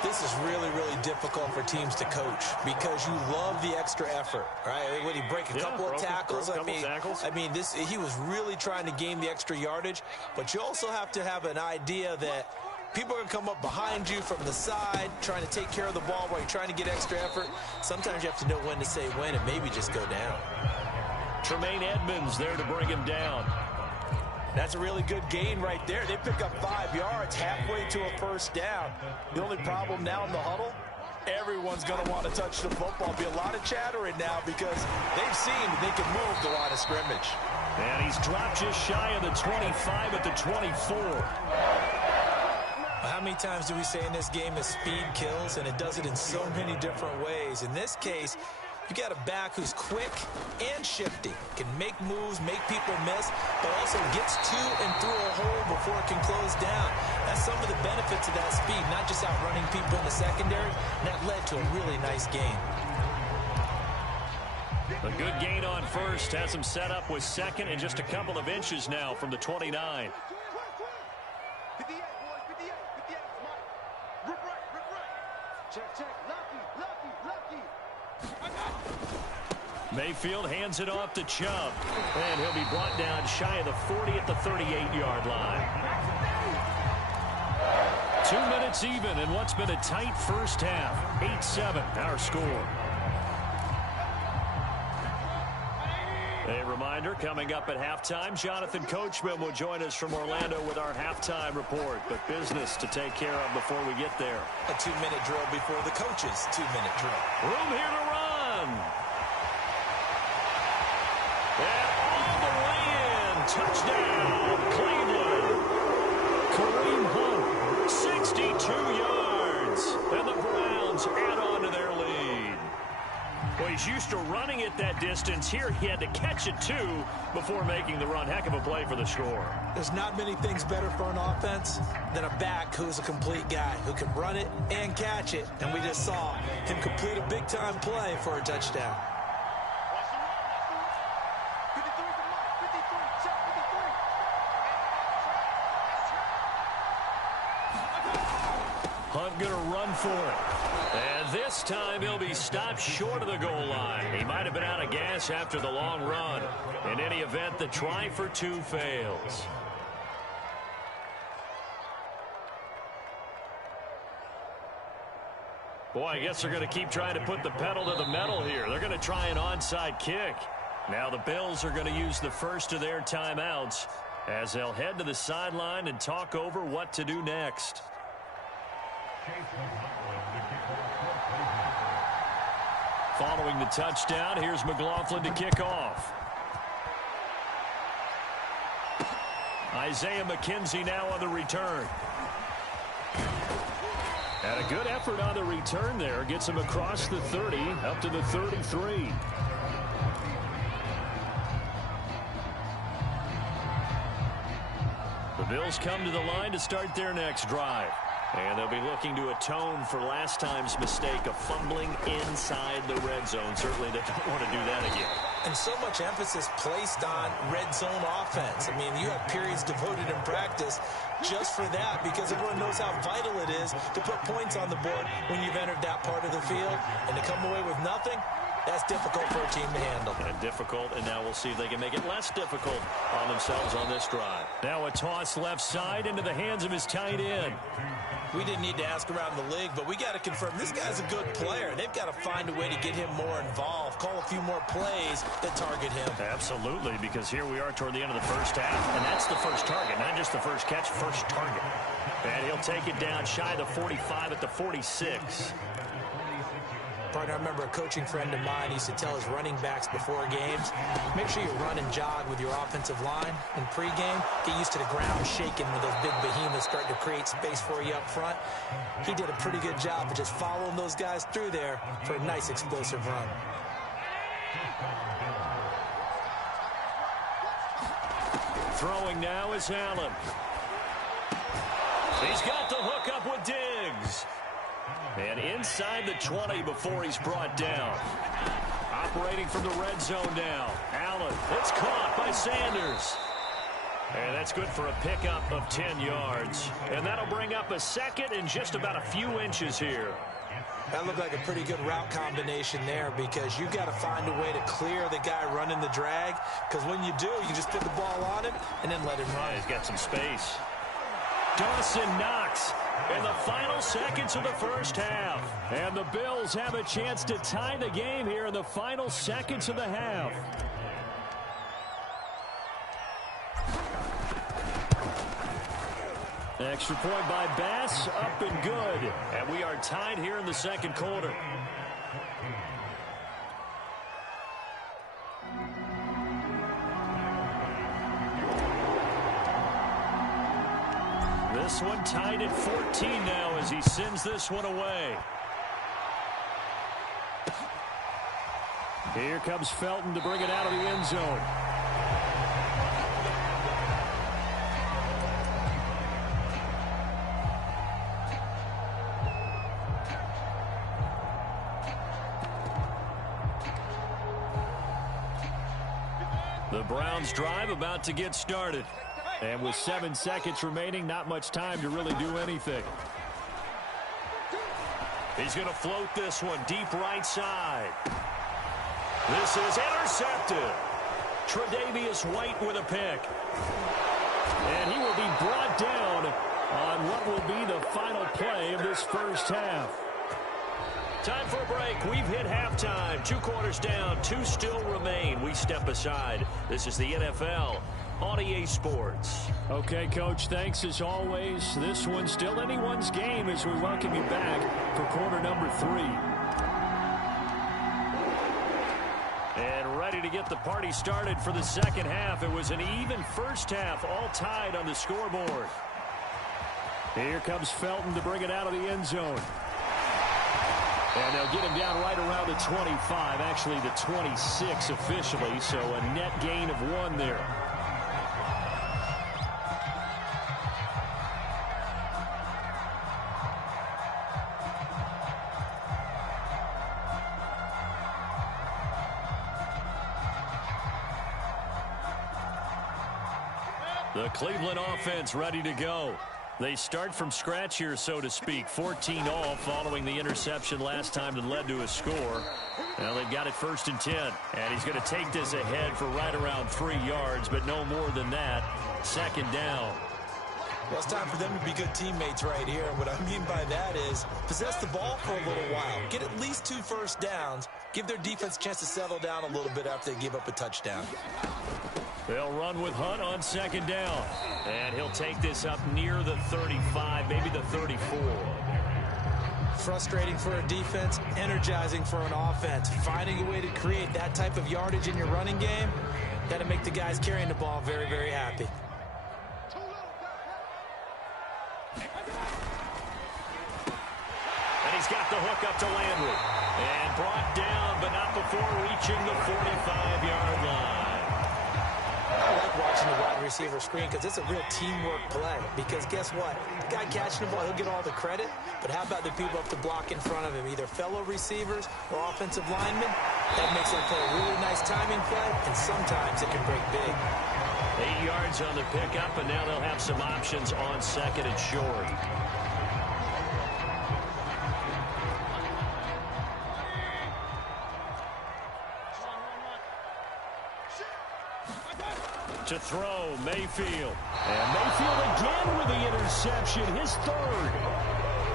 This is really, really difficult for teams to coach because you love the extra effort, right? When you break a couple of tackles, I mean, he was really trying to gain the extra yardage, but you also have to have an idea that people are going to come up behind you from the side, trying to take care of the ball while you're trying to get extra effort. Sometimes you have to know when to say when and maybe just go down. Tremaine Edmonds there to bring him down. That's a really good gain right there. They pick up 5 yards halfway to a 1st down. The only problem now in the huddle, everyone's going to want to touch the football. Be a lot of chattering now because they've seen that they can move the line of scrimmage. And he's dropped just shy of the 25 at the 24. How many times do we say in this game that speed kills, and it does it in so many different ways? In this case, you got a back who's quick and shifty, can make moves, make people miss, but also gets to and through a hole before it can close down. That's some of the benefits of that speed, not just outrunning people in the secondary, and that led to a really nice game. A good gain on first has him set up with second and just a couple of inches now from the 29. 58, boys, 58, 58. Rip right, rip right. Check, check. Lucky. Mayfield hands it off to Chubb. And he'll be brought down shy of the 40 at the 38-yard line. 2 minutes even in what's been a tight first half. 8-7 our score. A reminder, coming up at halftime, Jonathan Coachman will join us from Orlando with our halftime report. But business to take care of before we get there. A 2-minute drill before the coach's 2-minute drill. Room here to run. And all the way in. Touchdown, Cleveland. Kareem Hunt, 62 yards. And the Browns add on to their lead. Well, he's used to running it that distance. Here he had to catch it, too, before making the run. Heck of a play for the score. There's not many things better for an offense than a back who's a complete guy, who can run it and catch it. And we just saw him complete a big-time play for a touchdown. 53 for Mike. 53. Check 53. Hunt going to run for it. And this time he'll be stopped short of the goal line. He might have been out of gas after the long run. In any event, the try for two fails. Boy, I guess they're going to keep trying to put the pedal to the metal here. They're going to try an onside kick. Now the Bills are going to use the first of their timeouts as they'll head to the sideline and talk over what to do next. Following the touchdown, here's McLaughlin to kick off. Isaiah McKenzie now on the return. And a good effort on the return there. Gets him across the 30, up to the 33. The Bills come to the line to start their next drive. And they'll be looking to atone for last time's mistake of fumbling inside the red zone. Certainly they don't want to do that again. And so much emphasis placed on red zone offense. I mean, you have periods devoted in practice just for that because everyone knows how vital it is to put points on the board when you've entered that part of the field. And to come away with nothing, that's difficult for a team to handle. And difficult, and now we'll see if they can make it less difficult on themselves on this drive. Now a toss left side into the hands of his tight end. We didn't need to ask around the league, but we got to confirm this guy's a good player. They've got to find a way to get him more involved, call a few more plays that target him. Absolutely, because here we are toward the end of the first half, and that's the first target, not just the first catch, first target. And he'll take it down shy of the 45 at the 46. Partner, I remember a coaching friend of mine used to tell his running backs before games, make sure you run and jog with your offensive line in pregame. Get used to the ground shaking when those big behemoths start to create space for you up front. He did a pretty good job of just following those guys through there for a nice explosive run. Throwing now is Allen. He's got the hook up with Diggs. And inside the 20 before he's brought down. Operating from the red zone now. Allen, it's caught by Sanders. And that's good for a pickup of 10 yards. And that'll bring up a second and just about a few inches here. That looked like a pretty good route combination there because you got to find a way to clear the guy running the drag. Because when you do, you just put the ball on him and then let him run. Yeah, he's got some space. Dawson Knox in the final seconds of the first half. And the Bills have a chance to tie the game here in the final seconds of the half. Extra point by Bass, up and good. And we are tied here in the second quarter. This one tied at 14 now as he sends this one away. Here comes Felton to bring it out of the end zone. The Browns drive about to get started. And with 7 seconds remaining, not much time to really do anything. He's going to float this one deep right side. This is intercepted. Tre'Davious White with a pick. And he will be brought down on what will be the final play of this first half. Time for a break. We've hit halftime. 2 quarters down. 2 still remain. We step aside. This is the NFL on EA Sports. Okay, Coach, thanks as always. This one's still anyone's game as we welcome you back for quarter number 3. And ready to get the party started for the second half. It was an even first half, all tied on the scoreboard. Here comes Felton to bring it out of the end zone. And they'll get him down right around the 25, actually the 26 officially, so a net gain of 1 there. The Cleveland offense ready to go. They start from scratch here, so to speak. 14 all following the interception last time that led to a score. Now they've got it 1st and 10. And he's going to take this ahead for right around 3 yards, but no more than that. 2nd down. Well, it's time for them to be good teammates right here. And what I mean by that is possess the ball for a little while. Get at least 2 first downs. Give their defense a chance to settle down a little bit after they give up a touchdown. They'll run with Hunt on 2nd down. And he'll take this up near the 35, maybe the 34. Frustrating for a defense, energizing for an offense. Finding a way to create that type of yardage in your running game, got to make the guys carrying the ball very, very happy. And he's got the hook up to Landry. And brought down, but not before reaching the 45-yard line. I like watching the wide receiver screen because it's a real teamwork play. Because guess what? The guy catching the ball, he'll get all the credit. But how about the people up to block in front of him? Either fellow receivers or offensive linemen. That makes them play a really nice timing play, and sometimes it can break big. 8 yards on the pickup, and now they'll have some options on 2nd and short. To throw, Mayfield. And Mayfield again with the interception, his 3rd.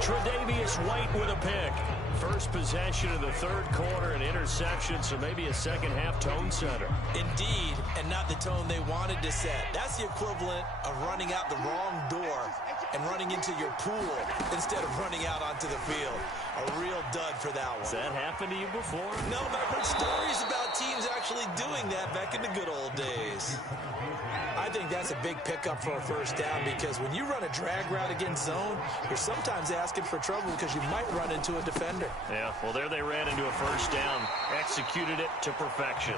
Tre'Davious White with a pick. First possession of the 3rd quarter, an interception, so maybe a second half tone setter. Indeed, and not the tone they wanted to set. That's the equivalent of running out the wrong door and running into your pool instead of running out onto the field. A real dud for that one. Has that happened to you before? No, but I've heard stories about teams actually doing that back in the good old days. I think that's a big pickup for a first down because when you run a drag route against zone, you're sometimes asking for trouble because you might run into a defender. Yeah, well, there they ran into a first down, executed it to perfection.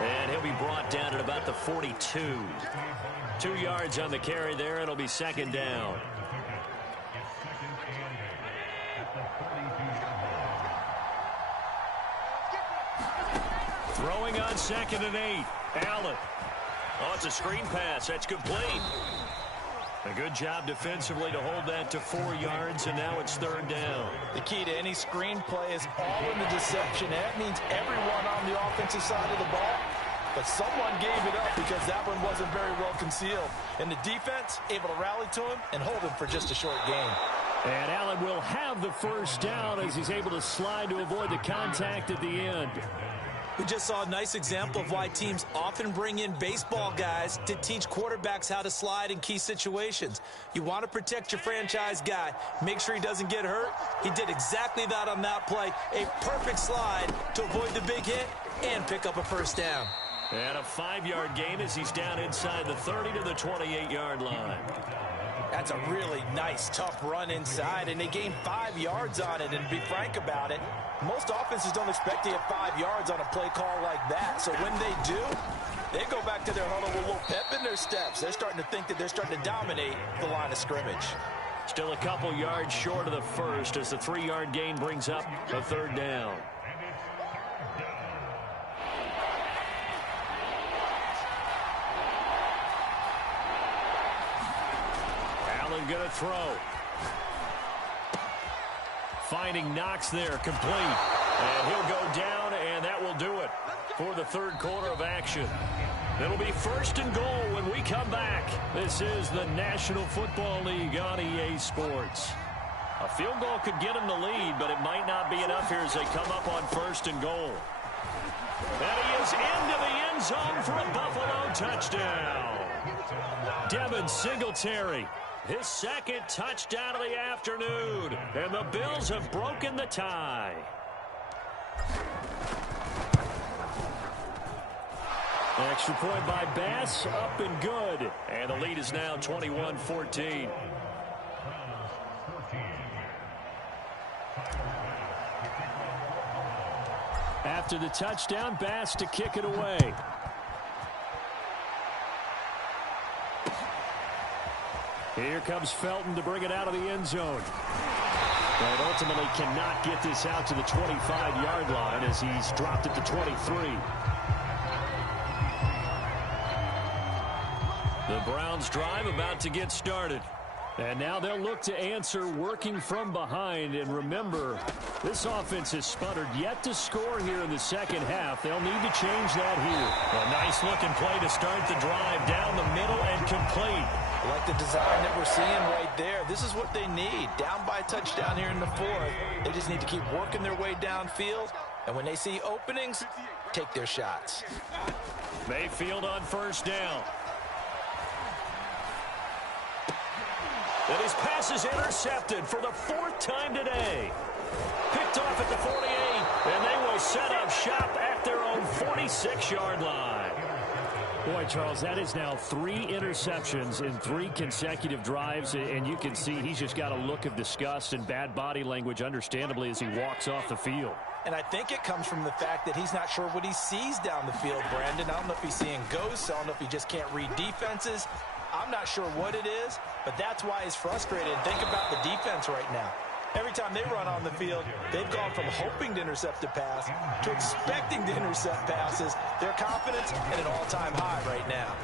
And he'll be brought down at about the 42. 2 yards on the carry there. It'll be 2nd down. Throwing on 2nd and 8. Allen. Oh, it's a screen pass. That's complete. A good job defensively to hold that to 4 yards, and now it's 3rd down. The key to any screen play is all in the deception. That means everyone on the offensive side of the ball. But someone gave it up because that one wasn't very well concealed. And the defense able to rally to him and hold him for just a short gain. And Allen will have the first down as he's able to slide to avoid the contact at the end. We just saw a nice example of why teams often bring in baseball guys to teach quarterbacks how to slide in key situations. You want to protect your franchise guy. Make sure he doesn't get hurt. He did exactly that on that play. A perfect slide to avoid the big hit and pick up a first down. And a 5-yard gain as he's down inside the 30 to the 28-yard line. That's a really nice, tough run inside, and they gained 5 yards on it. And to be frank about it, most offenses don't expect to get 5 yards on a play call like that. So when they do, they go back to their huddle with a little pep in their steps. They're starting to think that they're starting to dominate the line of scrimmage. Still a couple yards short of the first as the 3-yard gain brings up a 3rd down. Allen going to throw. Finding Knox there, complete. And he'll go down, and that will do it for the third quarter of action. It'll be 1st and goal when we come back. This is the National Football League on EA Sports. A field goal could get them the lead, but it might not be enough here as they come up on 1st and goal. And he is into the end zone for a Buffalo touchdown. Devin Singletary, his 2nd touchdown of the afternoon. And the Bills have broken the tie. Extra point by Bass, up and good. And the lead is now 21-14. After the touchdown, Bass to kick it away. Here comes Felton to bring it out of the end zone. But ultimately cannot get this out to the 25-yard line as he's dropped it to 23. The Browns drive about to get started. And now they'll look to answer working from behind. And remember, this offense has sputtered yet to score here in the second half. They'll need to change that here. A nice looking play to start the drive down the middle and complete. I like the design that we're seeing right there. This is what they need. Down by a touchdown here in the 4th. They just need to keep working their way downfield. And when they see openings, take their shots. Mayfield on 1st down. And his pass is intercepted for the 4th time today. Picked off at the 48, and they will set up shop at their own 46-yard line. Boy, Charles, that is now 3 interceptions in 3 consecutive drives, and you can see he's just got a look of disgust and bad body language, understandably, as he walks off the field. And I think it comes from the fact that he's not sure what he sees down the field, Brandon. I don't know if he's seeing ghosts. I don't know if he just can't read defenses. I'm not sure what it is, but that's why he's frustrated. And think about the defense right now. Every time they run on the field, they've gone from hoping to intercept a pass to expecting to intercept passes. Their confidence at an all-time high right now.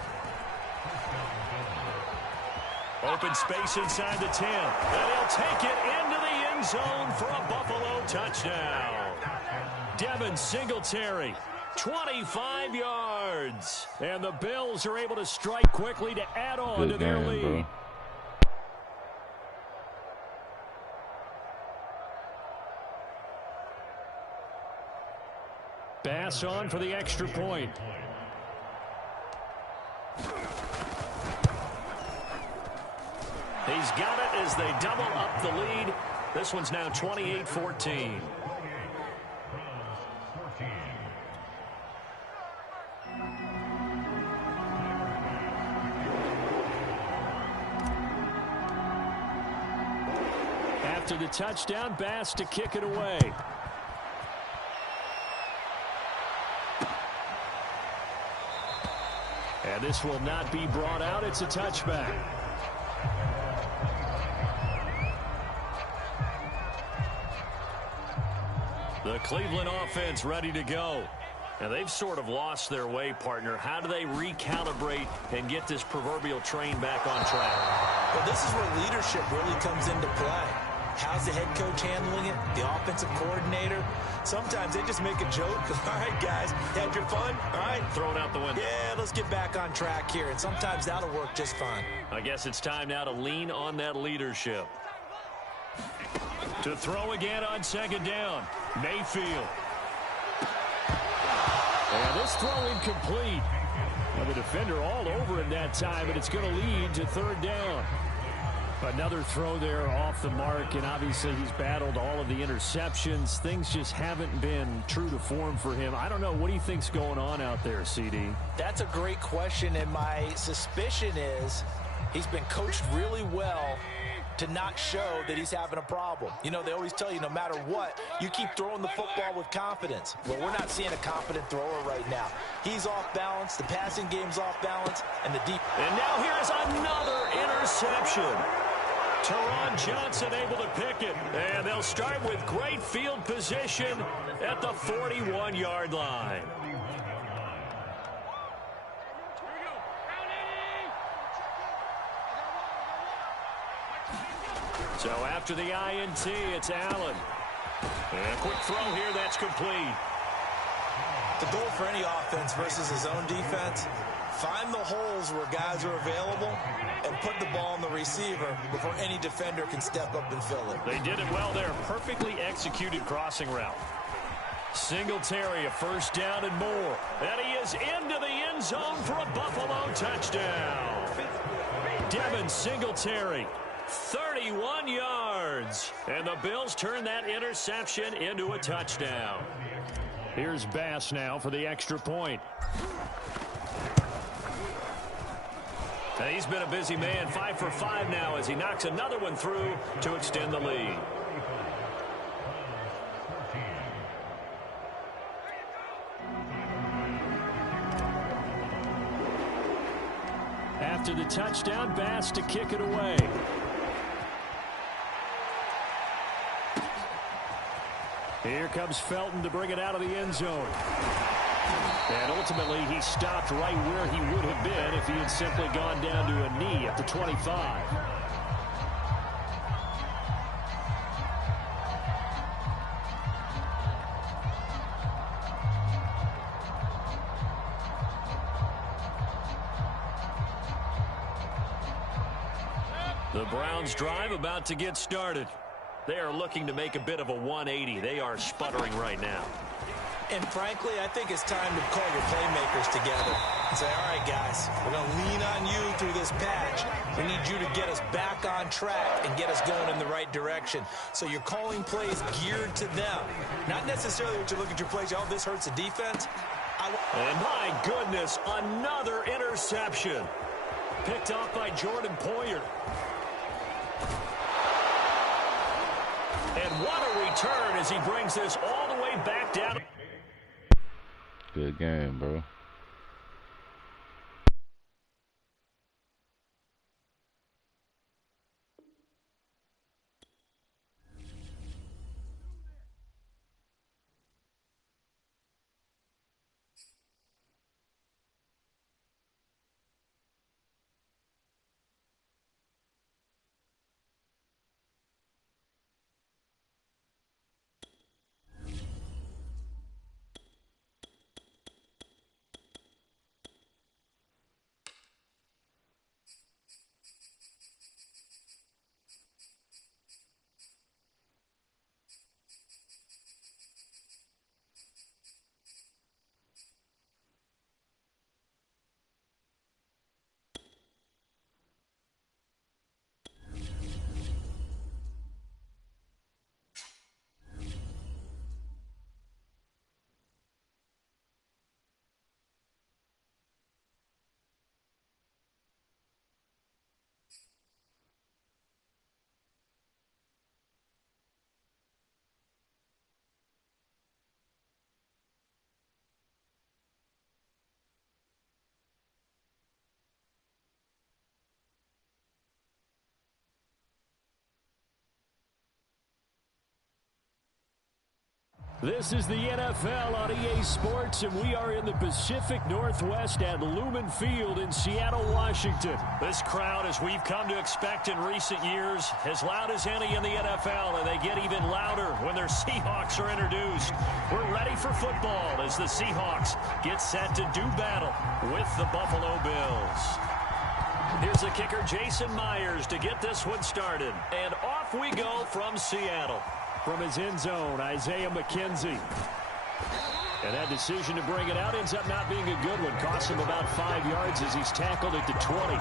Open space inside the 10. And he'll take it into the end zone for a Buffalo touchdown. Devin Singletary, 25 yards. And the Bills are able to strike quickly to add on to their lead. Bass on for the extra point. He's got it as they double up the lead. This one's now 28-14. After the touchdown, Bass to kick it away. And this will not be brought out. It's a touchback. The Cleveland offense ready to go. And they've sort of lost their way, partner. How do they recalibrate and get this proverbial train back on track? Well, this is where leadership really comes into play. How's the head coach handling it? The offensive coordinator? Sometimes they just make a joke. All right, guys, had your fun? All right. Throw it out the window. Yeah, let's get back on track here. And sometimes that'll work just fine. I guess it's time now to lean on that leadership. To throw again on 2nd down. Mayfield. And this throw incomplete. Now the defender all over him that time, but it's going to lead to 3rd down. Another throw there off the mark, and obviously he's battled all of the interceptions. Things just haven't been true to form for him. I don't know. What do you think's going on out there, CD? That's a great question, and my suspicion is he's been coached really well to not show that he's having a problem. You know, they always tell you no matter what, you keep throwing the football with confidence. Well, we're not seeing a confident thrower right now. He's off balance, the passing game's off balance, and the deep. And now here's another interception. Teron Johnson able to pick it. And they'll start with great field position at the 41-yard line. So after the INT, it's Allen. And a quick throw here, that's complete. The goal for any offense versus his own defense, find the holes where guys are available and put the ball on the receiver before any defender can step up and fill it. They did it well there. Perfectly executed crossing route. Singletary, a first down and more. And he is into the end zone for a Buffalo touchdown. Devin Singletary, 31 yards. And the Bills turn that interception into a touchdown. Here's Bass now for the extra point. And he's been a busy man, 5 for 5 now as he knocks another one through to extend the lead. After the touchdown, Bass to kick it away. Here comes Felton to bring it out of the end zone. And ultimately, he stopped right where he would have been if he had simply gone down to a knee at the 25. The Browns drive about to get started. They are looking to make a bit of a 180. They are sputtering right now. And frankly, I think it's time to call your playmakers together and say, all right, guys, we're going to lean on you through this patch. We need you to get us back on track and get us going in the right direction. So you're calling plays geared to them. Not necessarily what you look at your plays, oh, this hurts the defense. And my goodness, another interception. Picked off by Jordan Poyer. And what a return as he brings this all the way back down. Good game, bro. This is the NFL on EA Sports, and we are in the Pacific Northwest at Lumen Field in Seattle, Washington. This crowd, as we've come to expect in recent years, as loud as any in the NFL, and they get even louder when their Seahawks are introduced. We're ready for football as the Seahawks get set to do battle with the Buffalo Bills. Here's the kicker, Jason Myers, to get this one started. And off we go from Seattle. From his end zone, Isaiah McKenzie. And that decision to bring it out ends up not being a good one. Costs him about 5 yards as he's tackled at the 20.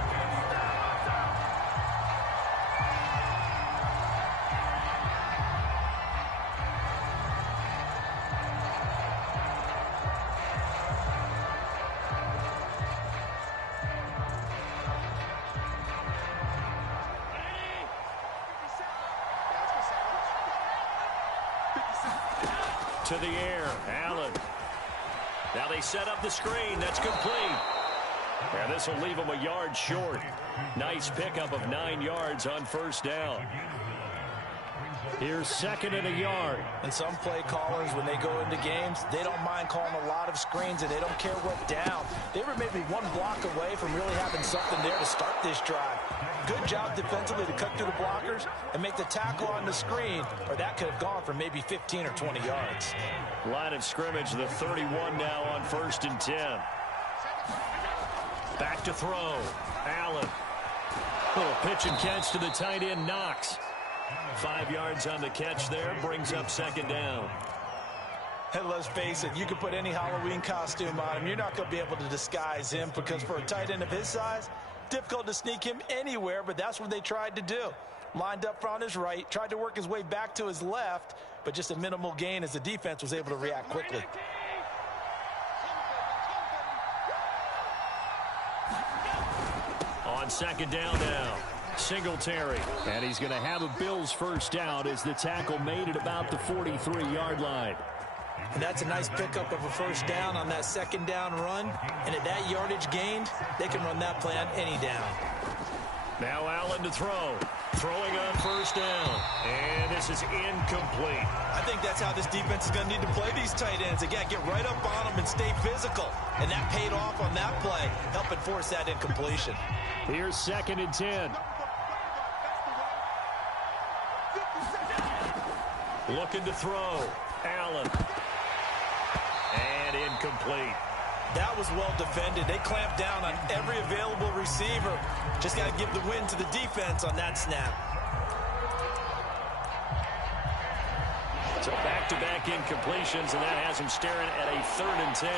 To the air, Allen. Now they set up the screen. That's complete. And this will leave him a yard short. Nice pickup of 9 yards on first down. Here's second and a yard. And some play callers, when they go into games, they don't mind calling a lot of screens, and they don't care what down. They were maybe one block away from really having something there to start this drive. Good job defensively to cut through the blockers and make the tackle on the screen, or that could have gone for maybe 15 or 20 yards. Line of scrimmage, the 31 now on 1st and 10. Back to throw. Allen. Little pitch and catch to the tight end, Knox. 5 yards on the catch there, brings up 2nd down. And let's face it, you can put any Halloween costume on him. You're not going to be able to disguise him because for a tight end of his size, difficult to sneak him anywhere, but that's what they tried to do. Lined up on his right, tried to work his way back to his left, but just a minimal gain as the defense was able to react quickly. On 2nd down now, Singletary. And he's going to have a Bills first down as the tackle made at about the 43-yard line. And that's a nice pickup of a first down on that 2nd down run. And at that yardage gained, they can run that play on any down. Now Allen to throw. Throwing on 1st down. And this is incomplete. I think that's how this defense is going to need to play these tight ends. Again, get right up on them and stay physical. And that paid off on that play, helping force that incompletion. Here's 2nd and 10. Looking to throw. Allen. And incomplete. That was well defended. They clamped down on every available receiver. Just got to give the win to the defense on that snap. So back-to-back incompletions, and that has him staring at a 3rd and 10.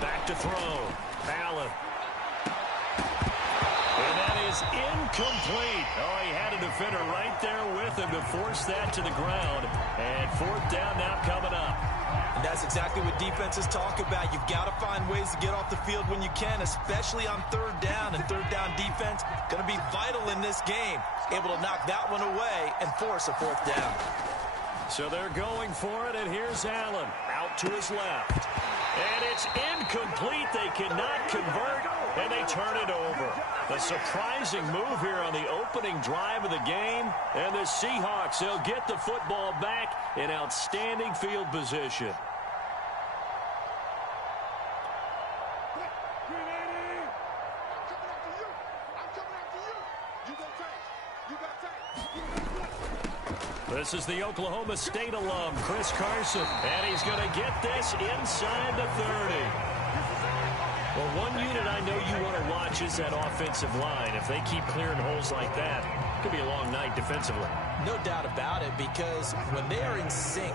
Back to throw. Allen. And that is incomplete. Oh, he had a defender right there with him to force that to the ground. And 4th down now coming up. And that's exactly what defenses talk about. You've got to find ways to get off the field when you can, especially on 3rd down. And 3rd down defense going to be vital in this game. Able to knock that one away and force a 4th down. So they're going for it, and here's Allen out to his left. And it's incomplete. They cannot convert, and they turn it over. A surprising move here on the opening drive of the game. And the Seahawks, they'll get the football back in outstanding field position. This is the Oklahoma State alum, Chris Carson, and he's going to get this inside the 30. Well, one unit I know you want to watch is that offensive line. If they keep clearing holes like that, it could be a long night defensively. No doubt about it, because when they are in sync,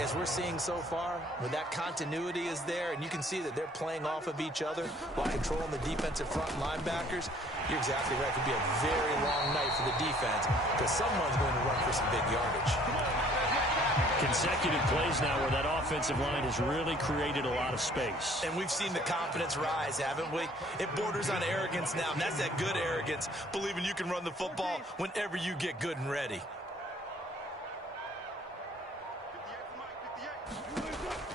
as we're seeing so far, when that continuity is there, and you can see that they're playing off of each other while controlling the defensive front linebackers, you're exactly right. It could be a very long night for the defense because someone's going to run for some big yardage. Consecutive plays now where that offensive line has really created a lot of space. And we've seen the confidence rise, haven't we? It borders on arrogance now, and that's that good arrogance, believing you can run the football whenever you get good and ready.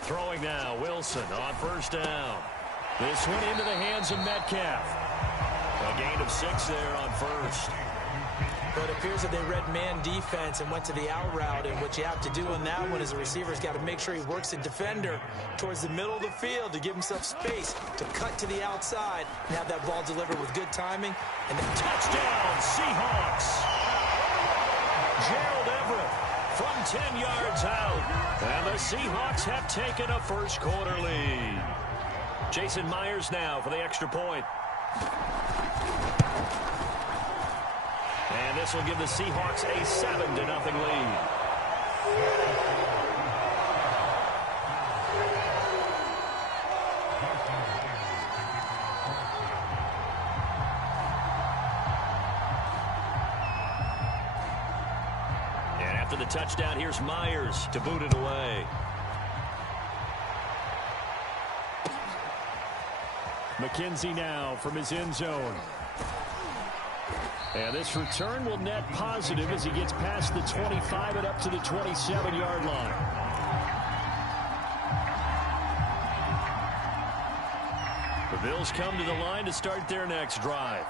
Throwing now, Wilson on 1st down. This one into the hands of Metcalf. A gain of 6 there on 1st. But it appears that they read man defense and went to the out route, and what you have to do in that one is the receiver's got to make sure he works the defender towards the middle of the field to give himself space to cut to the outside and have that ball delivered with good timing. And then touchdown, Seahawks! Gerald Everett from 10 yards out. And the Seahawks have taken a first quarter lead. Jason Myers now for the extra point. And this will give the Seahawks a 7-0 lead. And after the touchdown, here's Myers to boot it away. McKenzie now from his end zone. And this return will net positive as he gets past the 25 and up to the 27-yard line. The Bills come to the line to start their next drive.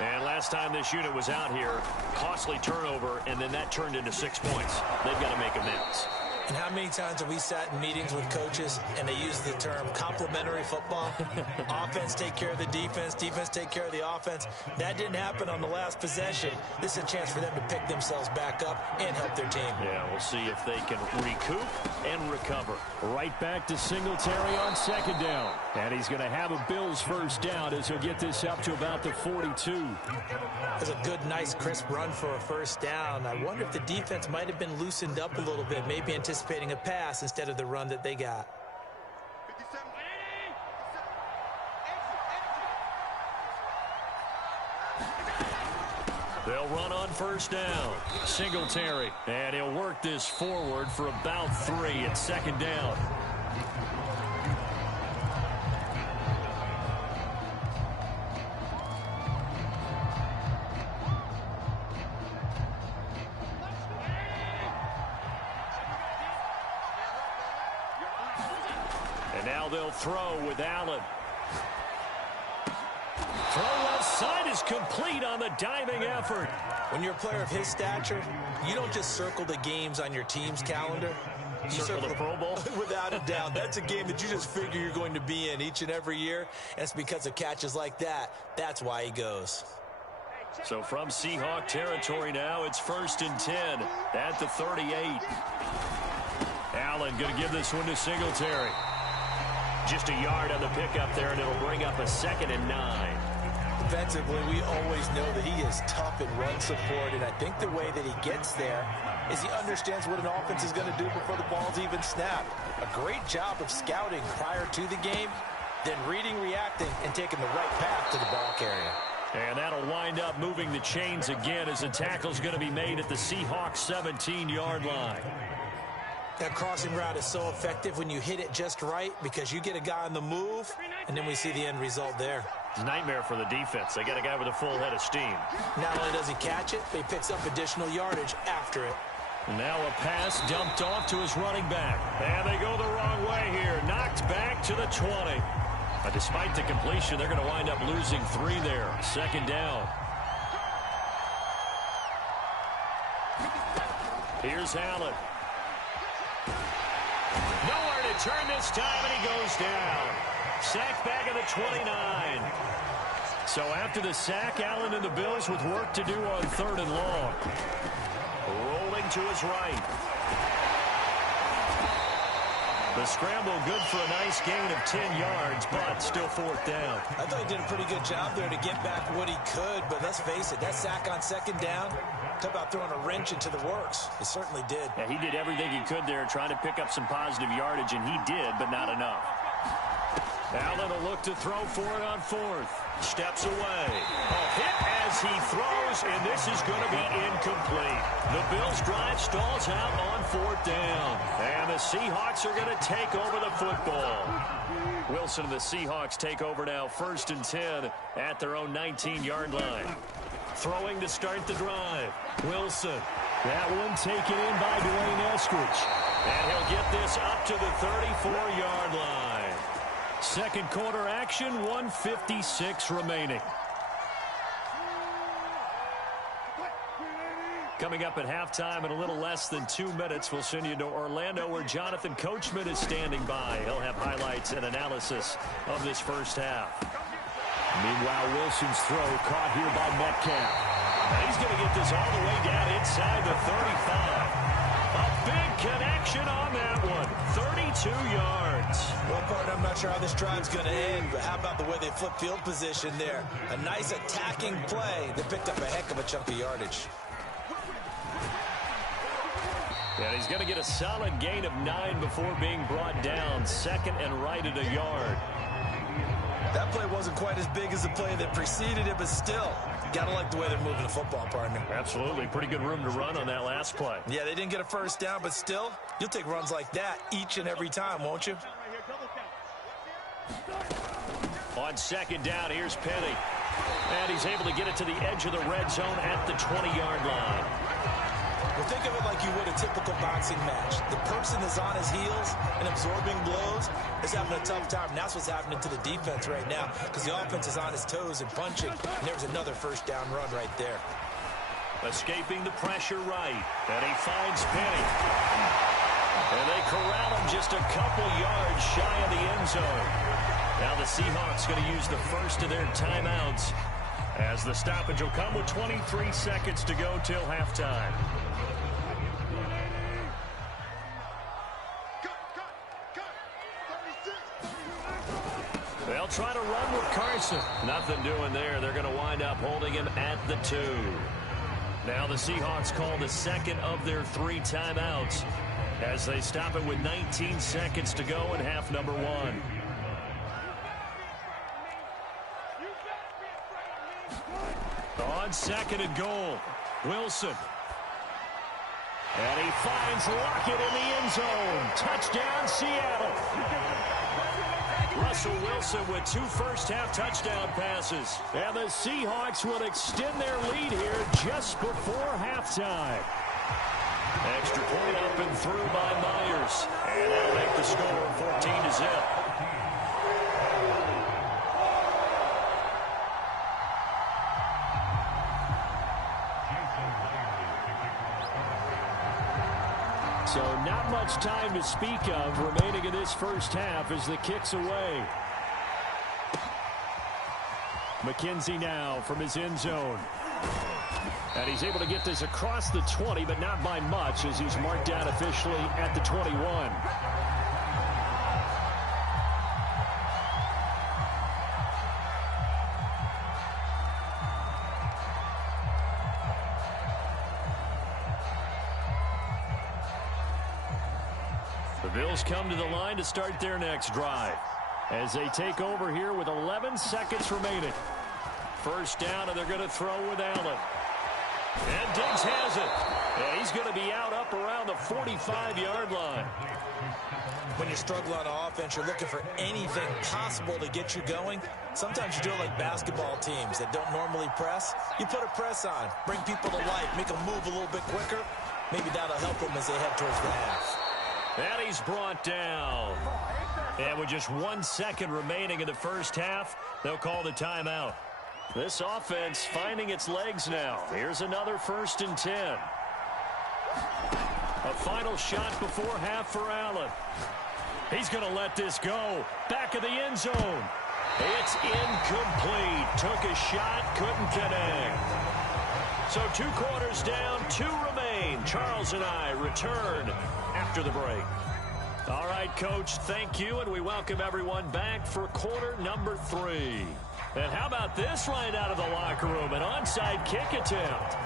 And last time this unit was out here, costly turnover, and then that turned into 6 points. They've got to make amends. And how many times have we sat in meetings with coaches and they use the term complementary football? Offense take care of the defense, defense take care of the offense. That didn't happen on the last possession. This is a chance for them to pick themselves back up and help their team. Yeah, we'll see if they can recoup and recover. Right back to Singletary on second down. And he's going to have a Bills first down as he'll get this up to about the 42. It's a good, nice, crisp run for a first down. I wonder if the defense might have been loosened up a little bit, maybe anticipating a pass instead of the run that they got. 57. They'll run on first down. Singletary. And he'll work this forward for about 3 at second down. And now they'll throw with Allen. Throw left side is complete on the diving effort. When you're a player of his stature, you don't just circle the games on your team's calendar. You Circle the Pro Bowl? Without a doubt. That's a game that you just figure you're going to be in each and every year. And it's because of catches like that. That's why he goes. So from Seahawk territory now, it's 1st and 10 at the 38. Allen going to give this one to Singletary. Just a yard on the pickup there, and it'll bring up a 2nd and 9. Defensively, we always know that he is tough in run support, and I think the way that he gets there is he understands what an offense is going to do before the ball's even snapped. A great job of scouting prior to the game, then reading, reacting, and taking the right path to the ball carrier. And that'll wind up moving the chains again as the tackle's going to be made at the Seahawks 17-yard line. That crossing route is so effective when you hit it just right because you get a guy on the move, and then we see the end result there. Nightmare for the defense. They got a guy with a full head of steam. Not only does he catch it, but he picks up additional yardage after it. Now a pass dumped off to his running back. And they go the wrong way here. Knocked back to the 20. But despite the completion, they're going to wind up losing 3 there. 2nd down. Here's Allen. Nowhere to turn this time, and he goes down. Sack back at the 29. So after the sack, Allen and the Bills with work to do on 3rd and long. Rolling to his right. The scramble good for a nice gain of 10 yards, but still 4th down. I thought he did a pretty good job there to get back what he could, but let's face it, that sack on 2nd down, talk about throwing a wrench into the works. It certainly did. Yeah, he did everything he could there, trying to pick up some positive yardage, and he did, but not enough. Allen will look to throw for it on 4th. Steps away. A hit as he throws, and this is going to be incomplete. The Bills' drive stalls out on 4th down. And the Seahawks are going to take over the football. Wilson and the Seahawks take over now, 1st and 10 at their own 19-yard line. Throwing to start the drive. Wilson. That one taken in by Dwayne Eskridge. And he'll get this up to the 34-yard line. 2nd quarter action, 1:56 remaining. Coming up at halftime in a little less than 2 minutes, we'll send you to Orlando where Jonathan Coachman is standing by. He'll have highlights and analysis of this first half. Meanwhile, Wilson's throw caught here by Metcalf. And he's going to get this all the way down inside the 35. A big connection on that one. 32 yards. Well, partner, I'm not sure how this drive's going to end, but how about the way they flip field position there? A nice attacking play that picked up a heck of a chunk of yardage. And he's going to get a solid gain of 9 before being brought down. 2nd and right at a yard. That play wasn't quite as big as the play that preceded it, but still, gotta like the way they're moving the football, partner. Absolutely. Pretty good room to run on that last play. Yeah, they didn't get a first down, but still, you'll take runs like that each and every time, won't you? On 2nd down, here's Penny. And he's able to get it to the edge of the red zone at the 20-yard line. Well, think of it like you would a typical boxing match. The person is on his heels and absorbing blows is having a tough time. And that's what's happening to the defense right now because the offense is on his toes and punching. And there's another first down run right there. Escaping the pressure right. And he finds Penny. And they corral him just a couple yards shy of the end zone. Now the Seahawks going to use the first of their timeouts, as the stoppage will come with 23 seconds to go till halftime. They'll try to run with Carson. Nothing doing there. They're going to wind up holding him at the 2. Now the Seahawks call the second of their 3 timeouts, as they stop it with 19 seconds to go in half number 1. On second and goal, Wilson. And he finds Lockett in the end zone. Touchdown, Seattle. Russell Wilson with 2 first-half touchdown passes. And the Seahawks will extend their lead here just before halftime. Extra point up and through by Myers. And that'll make the score 14-0. So not much time to speak of remaining in this first half as the kick's away. McKenzie now from his end zone. And he's able to get this across the 20, but not by much, as he's marked down officially at the 21. The Bills come to the line to start their next drive, as they take over here with 11 seconds remaining. First down, and they're going to throw with Allen. And Diggs has it. And he's going to be out up around the 45-yard line. When you struggle on offense, you're looking for anything possible to get you going. Sometimes you do it like basketball teams that don't normally press. You put a press on, bring people to life, make them move a little bit quicker. Maybe that'll help them as they head towards the half. And he's brought down. And with just 1 second remaining in the first half, they'll call the timeout. This offense finding its legs now. Here's another 1st and 10. A final shot before half for Allen. He's going to let this go. Back of the end zone. It's incomplete. Took a shot, couldn't connect. So 2 quarters down, 2 remain. Charles and I return after the break. All right, Coach, thank you, and we welcome everyone back for quarter number 3. And how about this right out of the locker room, an onside kick attempt.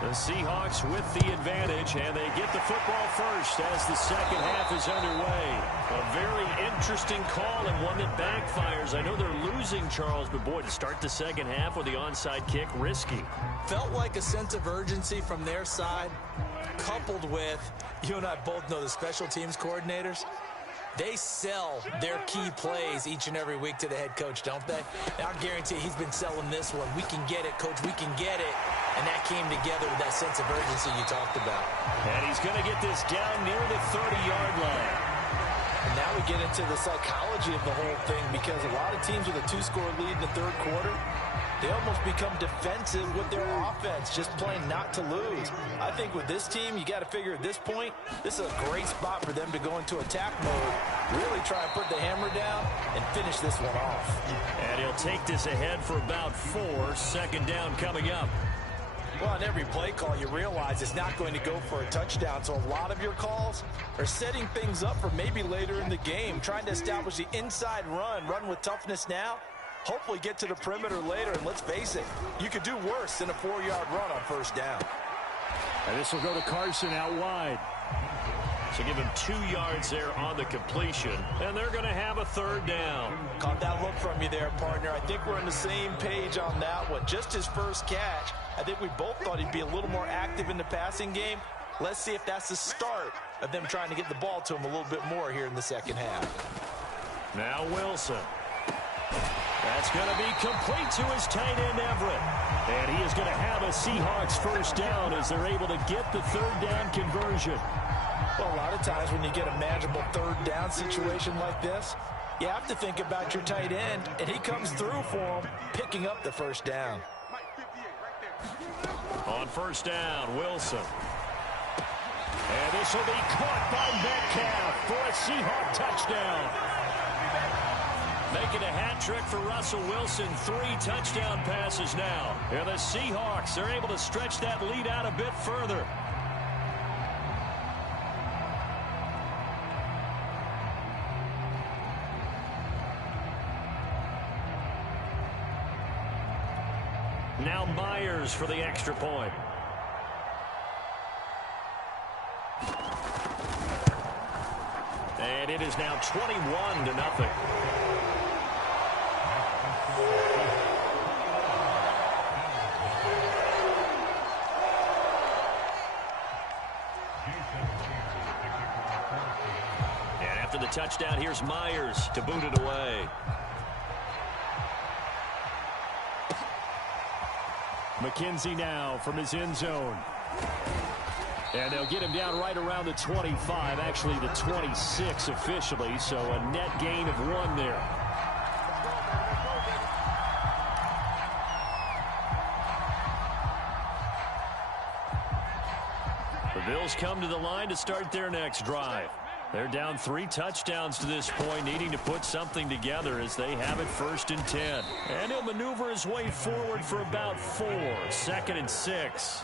The Seahawks with the advantage, and they get the football first as the second half is underway. A very interesting call and one that backfires. I know they're losing, Charles, but boy, to start the second half with the onside kick, risky. Felt like a sense of urgency from their side, coupled with, you and I both know the special teams coordinators. They sell their key plays each and every week to the head coach, don't they? I guarantee he's been selling this one. We can get it, Coach. We can get it. And that came together with that sense of urgency you talked about. And he's going to get this down near the 30-yard line. And now we get into the psychology of the whole thing, because a lot of teams with a 2-score lead in the third quarter, they almost become defensive with their offense, just playing not to lose. I think with this team, you got to figure at this point, this is a great spot for them to go into attack mode, really try and put the hammer down and finish this one off. And he'll take this ahead for about 4. Second down coming up. Well, on every play call, you realize it's not going to go for a touchdown, so a lot of your calls are setting things up for maybe later in the game, trying to establish the inside run with toughness now, hopefully get to the perimeter later, and let's face it, you could do worse than a 4-yard run on first down. And this will go to Carson out wide. So give him 2 yards there on the completion, and they're going to have a third down. Caught that look from you there, partner. I think we're on the same page on that one. Just his first catch, I think we both thought he'd be a little more active in the passing game. Let's see if that's the start of them trying to get the ball to him a little bit more here in the second half. Now Wilson. That's going to be complete to his tight end, Everett. And he is going to have a Seahawks first down as they're able to get the third down conversion. Well, a lot of times when you get a manageable third down situation like this, You have to think about your tight end, and he comes through for him, picking up the first down. On first down, Wilson. And this will be caught by Metcalf for a Seahawk touchdown. Making a hat trick for Russell Wilson. 3 touchdown passes now. And the Seahawks are able to stretch that lead out a bit further. Now Myers for the extra point. And it is now 21-0. And after the touchdown, here's Myers to boot it away. McKenzie now from his end zone. And they'll get him down right around the 25, actually the 26 officially, so a net gain of 1 there. The Bills come to the line to start their next drive. They're down 3 touchdowns to this point, needing to put something together as they have it 1st and 10. And he'll maneuver his way forward for about 4, 2nd and 6.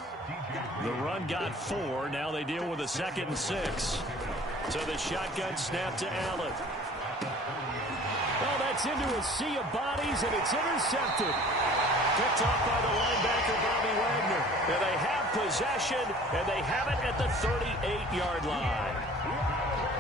The run got 4. Now they deal with a 2nd and 6. So the shotgun snap to Allen. Oh, that's into a sea of bodies, and it's intercepted. Picked off by the linebacker, Bobby Wagner. And they have possession, and they have it at the 38-yard line.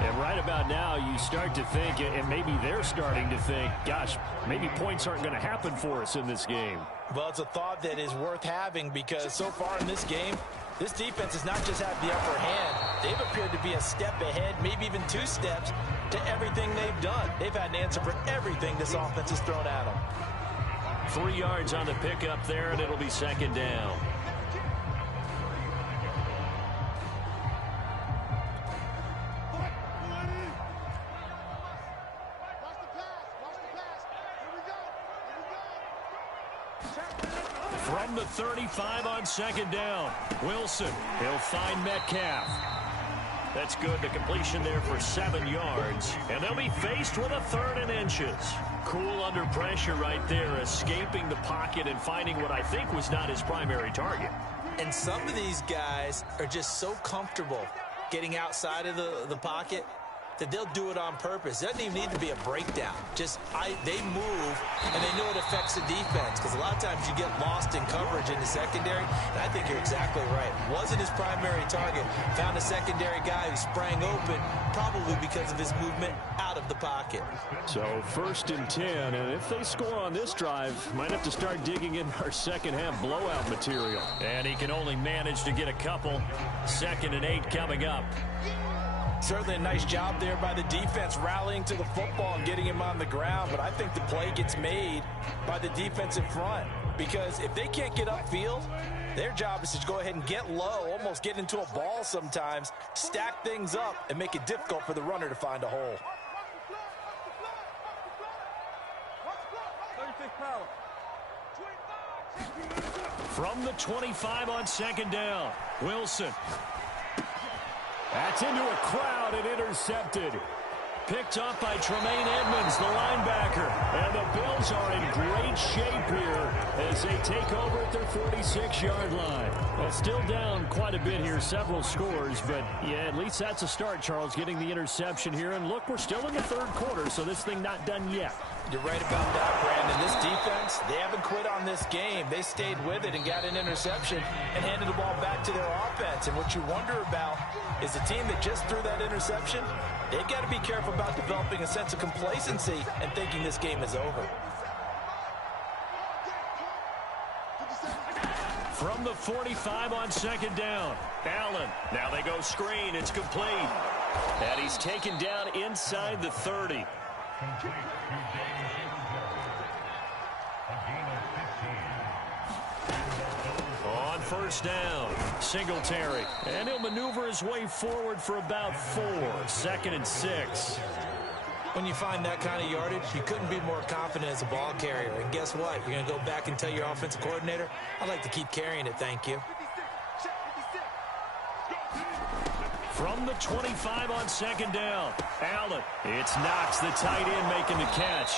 And right about now, you start to think, and maybe they're starting to think, gosh, maybe points aren't going to happen for us in this game. Well, it's a thought that is worth having because so far in this game, this defense has not just had the upper hand. They've appeared to be a step ahead, maybe even 2 steps to everything they've done. They've had an answer for everything this offense has thrown at them. 3 yards on the pickup there, and it'll be 2nd down. From the 35 on 2nd down, Wilson, he'll find Metcalf. That's good. The completion there for 7 yards. And they'll be faced with a 3rd and inches. Cool under pressure right there, escaping the pocket and finding what I think was not his primary target. And some of these guys are just so comfortable getting outside of the pocket that they'll do it on purpose. It doesn't even need to be a breakdown. Just they move, and they know it affects the defense because a lot of times you get lost in coverage in the secondary, and I think you're exactly right. Wasn't his primary target. Found a secondary guy who sprang open, probably because of his movement out of the pocket. So 1st and 10, and if they score on this drive, might have to start digging in our second-half blowout material. And he can only manage to get a couple. 2nd and 8 coming up. Certainly a nice job there by the defense rallying to the football and getting him on the ground, but I think the play gets made by the defense in front because if they can't get upfield, their job is to go ahead and get low, almost get into a ball sometimes, stack things up, and make it difficult for the runner to find a hole. From the 25 on 2nd down, Wilson. That's into a crowd and intercepted. Picked off by Tremaine Edmonds, the linebacker. And the Bills are in great shape here as they take over at their 46-yard line. Well, still down quite a bit here, several scores, but yeah, at least that's a start, Charles, getting the interception here. And look, we're still in the 3rd quarter, so this thing not done yet. You're right about that, Brandon. This defense, they haven't quit on this game. They stayed with it and got an interception and handed the ball back to their offense. And what you wonder about is a team that just threw that interception, they've got to be careful about developing a sense of complacency and thinking this game is over. From the 45 on 2nd down, Allen. Now they go screen. It's complete. And he's taken down inside the 30. On 1st down, Singletary. And he'll maneuver his way forward for about 4, 2nd and 6. When you find that kind of yardage, you couldn't be more confident as a ball carrier. And guess what? You're going to go back and tell your offensive coordinator, I'd like to keep carrying it, thank you. From the 25 on second down, Allen. It's Knox, the tight end, making the catch.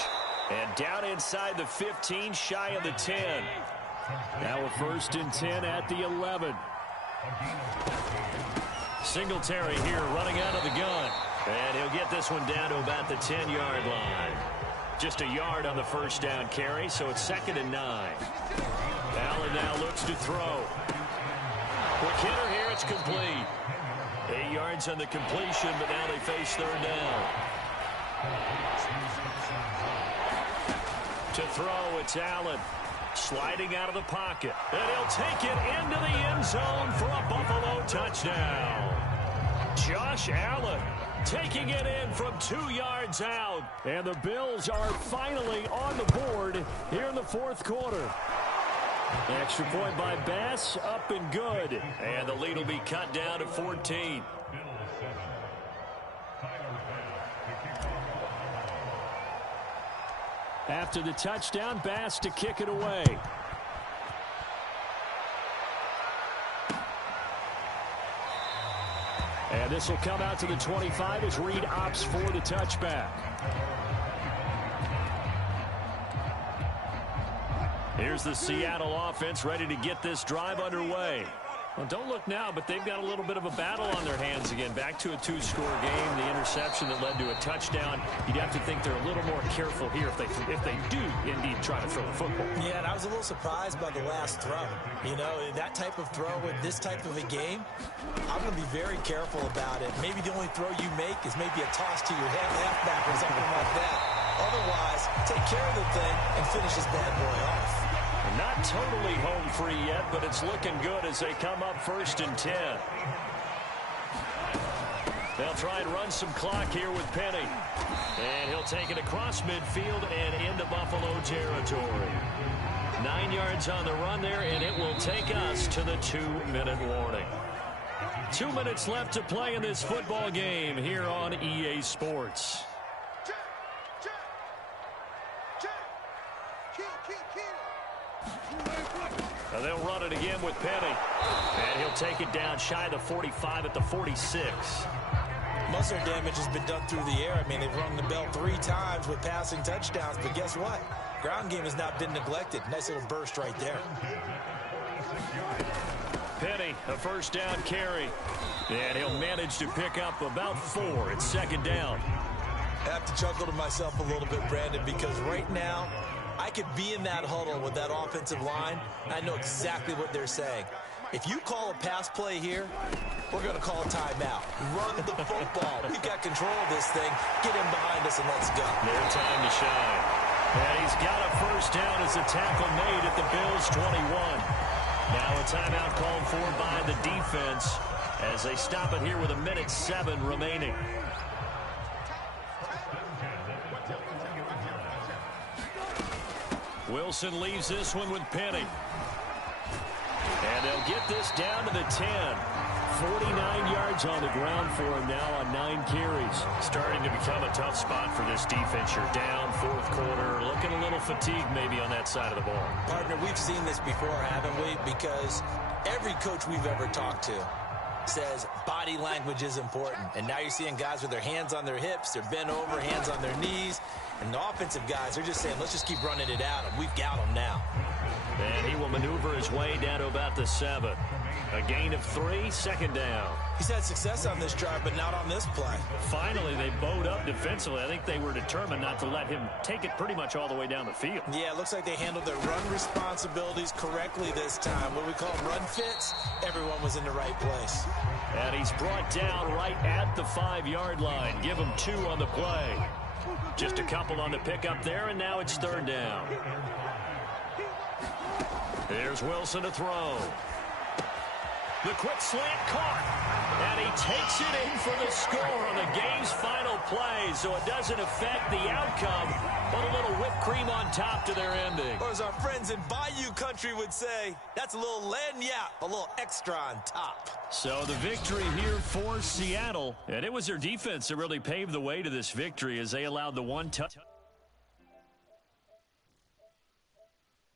And down inside the 15, shy of the 10. Now a 1st and 10 at the 11. Singletary here running out of the gun. And he'll get this one down to about the 10-yard line. Just a yard on the first down carry, so it's 2nd and 9. Allen now looks to throw. Quick hitter here, it's complete. 8 yards on the completion, but now they face 3rd down. To throw, it's Allen. Sliding out of the pocket. And he'll take it into the end zone for a Buffalo touchdown. Josh Allen taking it in from 2 yards out. And the Bills are finally on the board here in the 4th quarter. Extra point by Bass, up and good. And the lead will be cut down to 14. After the touchdown, Bass to kick it away. And this will come out to the 25 as Reed opts for the touchback. Here's the Seattle offense ready to get this drive underway. Well, don't look now, but they've got a little bit of a battle on their hands again. Back to a 2-score game. The interception that led to a touchdown. You'd have to think they're a little more careful here if they do indeed try to throw the football. Yeah, and I was a little surprised by the last throw. You know, that type of throw with this type of a game, I'm going to be very careful about it. Maybe the only throw you make is maybe a toss to your halfback or something like that. Otherwise, take care of the thing and finish this bad boy off. Not totally home free yet, but it's looking good as they come up 1st and 10. They'll try and run some clock here with Penny. And he'll take it across midfield and into Buffalo territory. 9 yards on the run there, and it will take us to the 2-minute warning. 2 minutes left to play in this football game here on EA Sports. Now they'll run it again with Penny. And he'll take it down shy of the 45 at the 46. Most of their damage has been done through the air. I mean, they've rung the bell 3 times with passing touchdowns. But guess what? Ground game has not been neglected. Nice little burst right there. Penny, a 1st down carry. And he'll manage to pick up about 4. It's 2nd down. I have to chuckle to myself a little bit, Brandon, because right now, I could be in that huddle with that offensive line. I know exactly what they're saying. If you call a pass play here, we're going to call a timeout. Run the football. We've got control of this thing. Get in behind us and let's go. Their time to shine. And he's got a 1st down as a tackle made at the Bills' 21. Now a timeout called for by the defense as they stop it here with 1:07 remaining. Wilson leaves this one with Penny. And they'll get this down to the 10. 49 yards on the ground for him now on 9 carries. Starting to become a tough spot for this defense. You're down 4th quarter. Looking a little fatigued maybe on that side of the ball. Partner, we've seen this before, haven't we? Because every coach we've ever talked to says body language is important. And now you're seeing guys with their hands on their hips, they're bent over, hands on their knees. And the offensive guys, they're just saying, let's just keep running it out, and we've got them now. And he will maneuver his way down to about the 7. A gain of 3, 2nd down. He's had success on this drive, but not on this play. Finally, they bowed up defensively. I think they were determined not to let him take it pretty much all the way down the field. Yeah, it looks like they handled their run responsibilities correctly this time. What we call run fits, everyone was in the right place. And he's brought down right at the 5-yard line. Give him 2 on the play. Just a couple on the pickup there, and now it's 3rd down. Here's Wilson to throw. The quick slant caught. And he takes it in for the score on the game's final play. So it doesn't affect the outcome, but a little whipped cream on top to their ending. Or as our friends in Bayou Country would say, that's a little lagniappe, a little extra on top. So the victory here for Seattle. And it was their defense that really paved the way to this victory as they allowed the one touch.